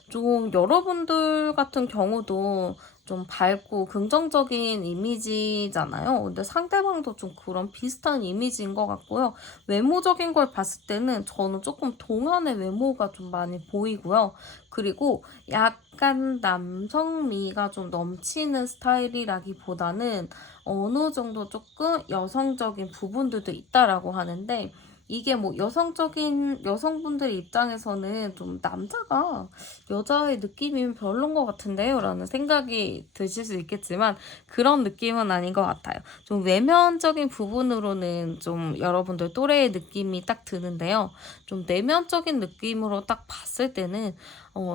좀 여러분들 같은 경우도 좀 밝고 긍정적인 이미지잖아요. 근데 상대방도 좀 그런 비슷한 이미지인 것 같고요. 외모적인 걸 봤을 때는 저는 조금 동안의 외모가 좀 많이 보이고요. 그리고 약간 남성미가 좀 넘치는 스타일이라기보다는 어느 정도 조금 여성적인 부분들도 있다라고 하는데, 이게 뭐 여성분들 입장에서는 좀 남자가 여자의 느낌이면 별론 것 같은데요? 라는 생각이 드실 수 있겠지만 그런 느낌은 아닌 것 같아요. 좀 외면적인 부분으로는 좀 여러분들 또래의 느낌이 딱 드는데요. 좀 내면적인 느낌으로 딱 봤을 때는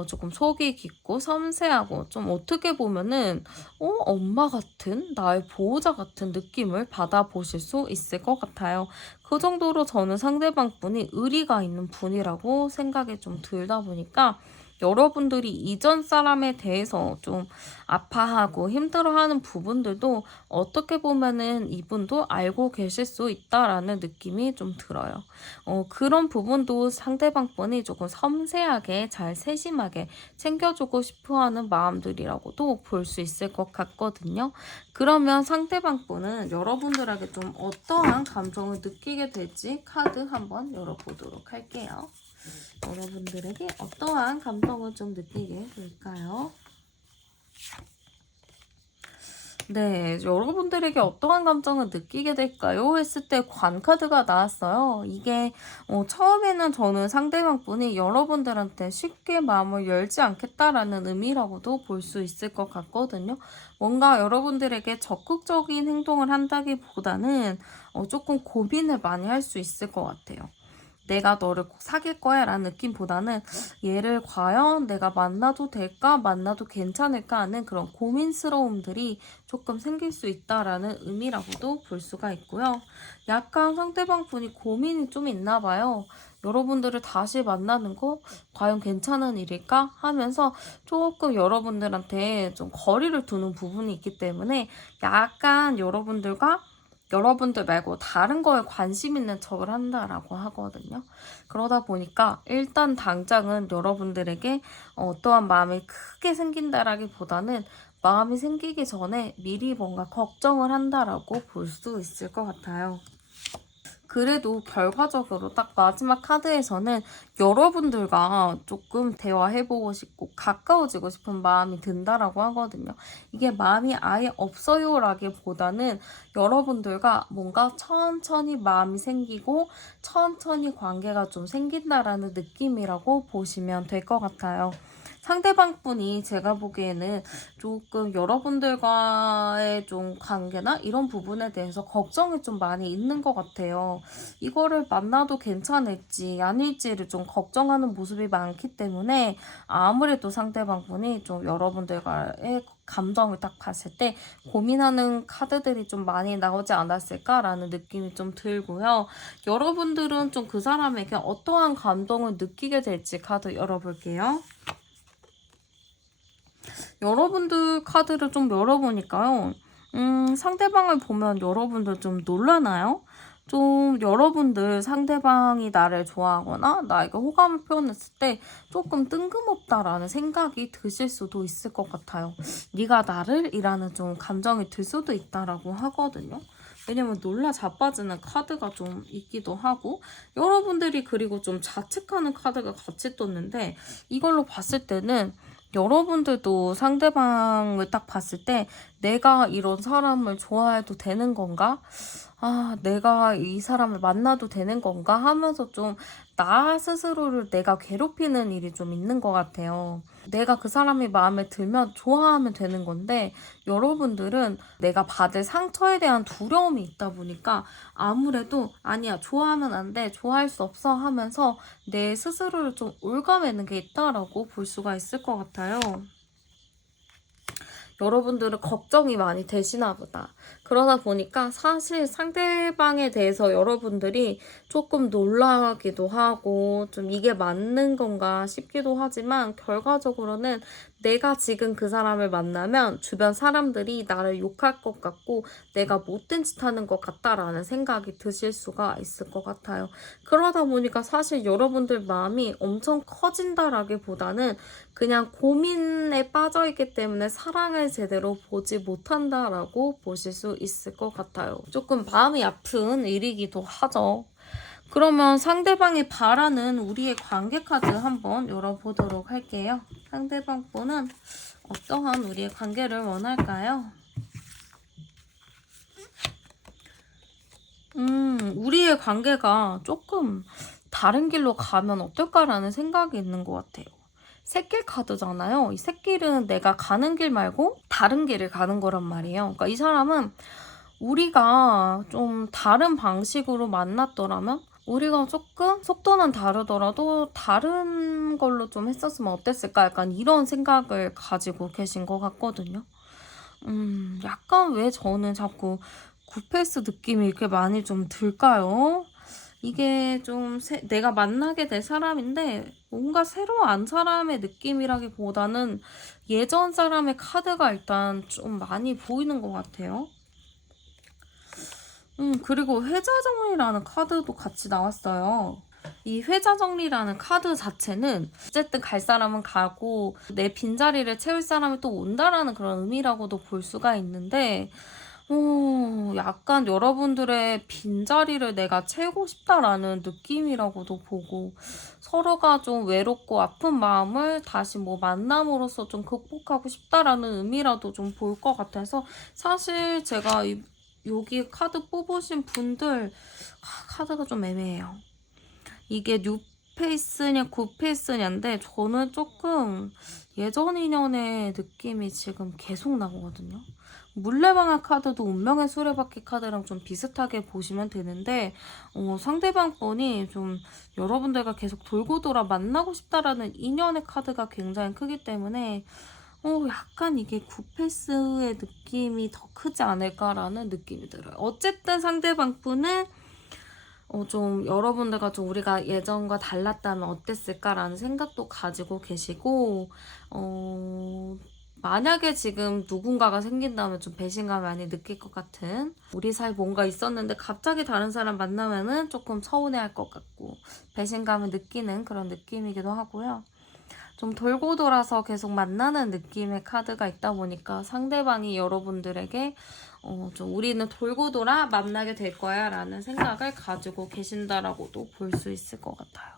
조금 속이 깊고 섬세하고 좀 어떻게 보면은 엄마 같은 나의 보호자 같은 느낌을 받아보실 수 있을 것 같아요. 그 정도로 저는 상대방 분이 의리가 있는 분이라고 생각이 좀 들다 보니까 여러분들이 이전 사람에 대해서 좀 아파하고 힘들어하는 부분들도 어떻게 보면은 이분도 알고 계실 수 있다라는 느낌이 좀 들어요. 그런 부분도 상대방 분이 조금 섬세하게 잘 세심하게 챙겨주고 싶어 하는 마음들이라고도 볼 수 있을 것 같거든요. 그러면 상대방 분은 여러분들에게 좀 어떠한 감정을 느끼게 될지 카드 한번 열어보도록 할게요. 여러분들에게 어떠한 감정을 좀 느끼게 될까요? 네, 여러분들에게 어떠한 감정을 느끼게 될까요? 했을 때 관카드가 나왔어요. 이게 처음에는 저는 상대방 분이 여러분들한테 쉽게 마음을 열지 않겠다라는 의미라고도 볼 수 있을 것 같거든요. 뭔가 여러분들에게 적극적인 행동을 한다기보다는 조금 고민을 많이 할 수 있을 것 같아요. 내가 너를 꼭 사귈 거야 라는 느낌보다는 얘를 과연 내가 만나도 될까 만나도 괜찮을까 하는 그런 고민스러움들이 조금 생길 수 있다라는 의미라고도 볼 수가 있고요. 약간 상대방 분이 고민이 좀 있나 봐요. 여러분들을 다시 만나는 거 과연 괜찮은 일일까 하면서 조금 여러분들한테 좀 거리를 두는 부분이 있기 때문에 약간 여러분들 말고 다른 거에 관심 있는 척을 한다라고 하거든요. 그러다 보니까 일단 당장은 여러분들에게 어떠한 마음이 크게 생긴다라기보다는 마음이 생기기 전에 미리 뭔가 걱정을 한다라고 볼 수 있을 것 같아요. 그래도 결과적으로 딱 마지막 카드에서는 여러분들과 조금 대화해보고 싶고 가까워지고 싶은 마음이 든다라고 하거든요. 이게 마음이 아예 없어요라기보다는 여러분들과 뭔가 천천히 마음이 생기고 천천히 관계가 좀 생긴다라는 느낌이라고 보시면 될 것 같아요. 상대방 분이 제가 보기에는 조금 여러분들과의 좀 관계나 이런 부분에 대해서 걱정이 좀 많이 있는 것 같아요. 이거를 만나도 괜찮을지 아닐지를 좀 걱정하는 모습이 많기 때문에 아무래도 상대방 분이 좀 여러분들과의 감정을 딱 봤을 때 고민하는 카드들이 좀 많이 나오지 않았을까라는 느낌이 좀 들고요. 여러분들은 좀 그 사람에게 어떠한 감동을 느끼게 될지 카드 열어볼게요. 여러분들 카드를 좀 열어보니까요. 상대방을 보면 여러분들 좀 놀라나요? 좀 여러분들 상대방이 나를 좋아하거나 나에게 호감을 표현했을 때 조금 뜬금없다라는 생각이 드실 수도 있을 것 같아요. 네가 나를? 이라는 좀 감정이 들 수도 있다라고 하거든요. 왜냐면 놀라 자빠지는 카드가 좀 있기도 하고 여러분들이 그리고 좀 자책하는 카드가 같이 떴는데 이걸로 봤을 때는 여러분들도 상대방을 딱 봤을 때 내가 이런 사람을 좋아해도 되는 건가? 아, 내가 이 사람을 만나도 되는 건가? 하면서 좀 나 스스로를 내가 괴롭히는 일이 좀 있는 것 같아요. 내가 그 사람이 마음에 들면 좋아하면 되는 건데 여러분들은 내가 받을 상처에 대한 두려움이 있다 보니까 아무래도 아니야, 좋아하면 안 돼, 좋아할 수 없어 하면서 내 스스로를 좀 옭아매는 게 있다라고 볼 수가 있을 것 같아요. 여러분들은 걱정이 많이 되시나 보다. 그러다 보니까 사실 상대방에 대해서 여러분들이 조금 놀라기도 하고 좀 이게 맞는 건가 싶기도 하지만 결과적으로는 내가 지금 그 사람을 만나면 주변 사람들이 나를 욕할 것 같고 내가 못된 짓 하는 것 같다라는 생각이 드실 수가 있을 것 같아요. 그러다 보니까 사실 여러분들 마음이 엄청 커진다라기보다는 그냥 고민에 빠져있기 때문에 사랑을 제대로 보지 못한다라고 보실 수 있을 것 같아요. 조금 마음이 아픈 일이기도 하죠. 그러면 상대방이 바라는 우리의 관계 카드 한번 열어보도록 할게요. 상대방 분은 어떠한 우리의 관계를 원할까요? 우리의 관계가 조금 다른 길로 가면 어떨까라는 생각이 있는 것 같아요. 샛길 카드잖아요. 이 샛길은 내가 가는 길 말고 다른 길을 가는 거란 말이에요. 그러니까 이 사람은 우리가 좀 다른 방식으로 만났더라면 우리가 조금 속도는 다르더라도 다른 걸로 좀 했었으면 어땠을까? 약간 이런 생각을 가지고 계신 것 같거든요. 약간 왜 저는 자꾸 구패스 느낌이 이렇게 많이 좀 들까요? 이게 좀 내가 만나게 될 사람인데 뭔가 새로 안 사람의 느낌이라기보다는 예전 사람의 카드가 일단 좀 많이 보이는 것 같아요. 그리고 회자정리라는 카드도 같이 나왔어요. 이 회자정리라는 카드 자체는 어쨌든 갈 사람은 가고 내 빈자리를 채울 사람이 또 온다라는 그런 의미라고도 볼 수가 있는데 약간 여러분들의 빈자리를 내가 채우고 싶다라는 느낌이라고도 보고 서로가 좀 외롭고 아픈 마음을 다시 뭐 만남으로써 좀 극복하고 싶다라는 의미라도 좀 볼 것 같아서 사실 제가 여기 카드 뽑으신 분들 카드가 좀 애매해요. 이게 뉴페이스냐 굿페이스냐인데 저는 조금 예전 인연의 느낌이 지금 계속 나거든요. 물레방아 카드도 운명의 수레바퀴 카드랑 좀 비슷하게 보시면 되는데 상대방 분이 좀 여러분들과 계속 돌고 돌아 만나고 싶다라는 인연의 카드가 굉장히 크기 때문에 약간 이게 굿패스의 느낌이 더 크지 않을까라는 느낌이 들어요. 어쨌든 상대방 분은 좀 여러분들과 좀 우리가 예전과 달랐다면 어땠을까라는 생각도 가지고 계시고 만약에 지금 누군가가 생긴다면 좀 배신감 많이 느낄 것 같은 우리 사이 뭔가 있었는데 갑자기 다른 사람 만나면은 조금 서운해할 것 같고 배신감을 느끼는 그런 느낌이기도 하고요. 좀 돌고 돌아서 계속 만나는 느낌의 카드가 있다 보니까 상대방이 여러분들에게 좀 우리는 돌고 돌아 만나게 될 거야 라는 생각을 가지고 계신다라고도 볼 수 있을 것 같아요.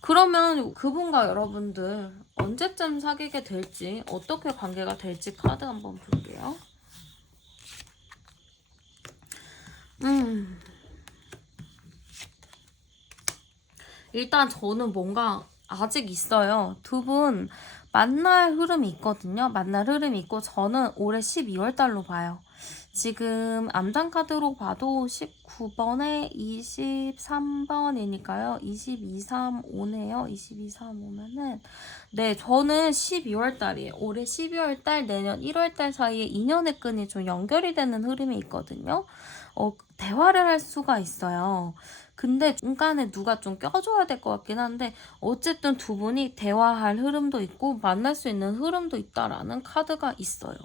그러면 그분과 여러분들 언제쯤 사귀게 될지, 어떻게 관계가 될지 카드 한번 볼게요. 일단 저는 뭔가 아직 있어요. 두 분 만날 흐름이 있거든요. 만날 흐름이 있고 저는 올해 12월 달로 봐요. 지금 암장 카드로 봐도 19번에 23번이니까요. 22, 3, 5네요. 22, 3, 5면은 네, 저는 12월 달이에요. 올해 12월 달, 내년 1월 달 사이에 인연의 끈이 좀 연결이 되는 흐름이 있거든요. 대화를 할 수가 있어요. 근데 중간에 누가 좀 껴줘야 될 것 같긴 한데 어쨌든 두 분이 대화할 흐름도 있고 만날 수 있는 흐름도 있다라는 카드가 있어요.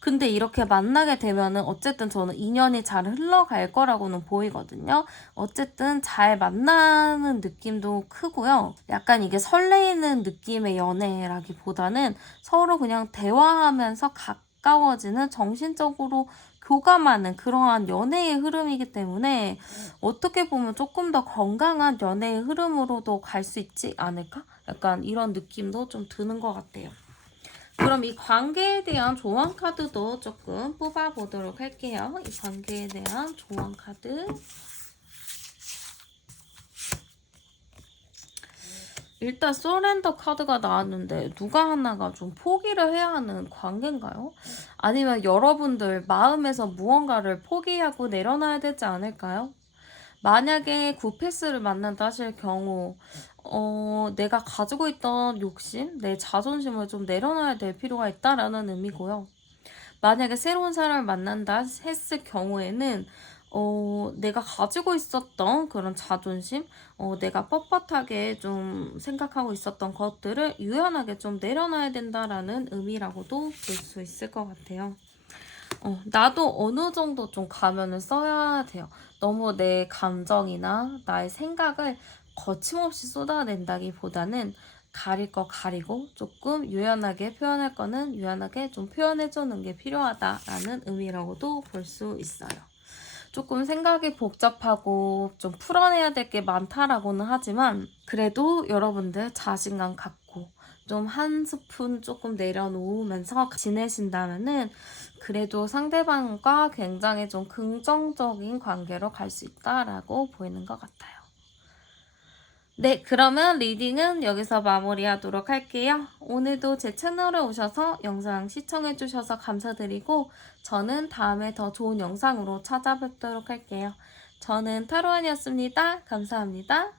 근데 이렇게 만나게 되면은 어쨌든 저는 인연이 잘 흘러갈 거라고는 보이거든요. 어쨌든 잘 만나는 느낌도 크고요. 약간 이게 설레이는 느낌의 연애라기보다는 서로 그냥 대화하면서 가까워지는, 정신적으로 교감하는 그러한 연애의 흐름이기 때문에 어떻게 보면 조금 더 건강한 연애의 흐름으로도 갈 수 있지 않을까? 약간 이런 느낌도 좀 드는 것 같아요. 그럼 이 관계에 대한 조언 카드도 조금 뽑아보도록 할게요. 이 관계에 대한 조언 카드. 일단 소렌더 카드가 나왔는데 누가 하나가 좀 포기를 해야 하는 관계인가요? 아니면 여러분들 마음에서 무언가를 포기하고 내려놔야 되지 않을까요? 만약에 구패스를 만난다 하실 경우 내가 가지고 있던 욕심, 내 자존심을 좀 내려놔야 될 필요가 있다라는 의미고요. 만약에 새로운 사람을 만난다 했을 경우에는 내가 가지고 있었던 그런 자존심, 내가 뻣뻣하게 좀 생각하고 있었던 것들을 유연하게 좀 내려놔야 된다라는 의미라고도 볼 수 있을 것 같아요. 나도 어느 정도 좀 가면을 써야 돼요. 너무 내 감정이나 나의 생각을 거침없이 쏟아낸다기보다는 가릴 거 가리고 조금 유연하게 표현할 거는 유연하게 좀 표현해주는 게 필요하다라는 의미라고도 볼 수 있어요. 조금 생각이 복잡하고 좀 풀어내야 될 게 많다라고는 하지만 그래도 여러분들 자신감 갖고 좀 한 스푼 조금 내려놓으면서 지내신다면은 그래도 상대방과 굉장히 좀 긍정적인 관계로 갈 수 있다라고 보이는 것 같아요. 네, 그러면 리딩은 여기서 마무리하도록 할게요. 오늘도 제 채널에 오셔서 영상 시청해주셔서 감사드리고 저는 다음에 더 좋은 영상으로 찾아뵙도록 할게요. 저는 타로안이었습니다. 감사합니다.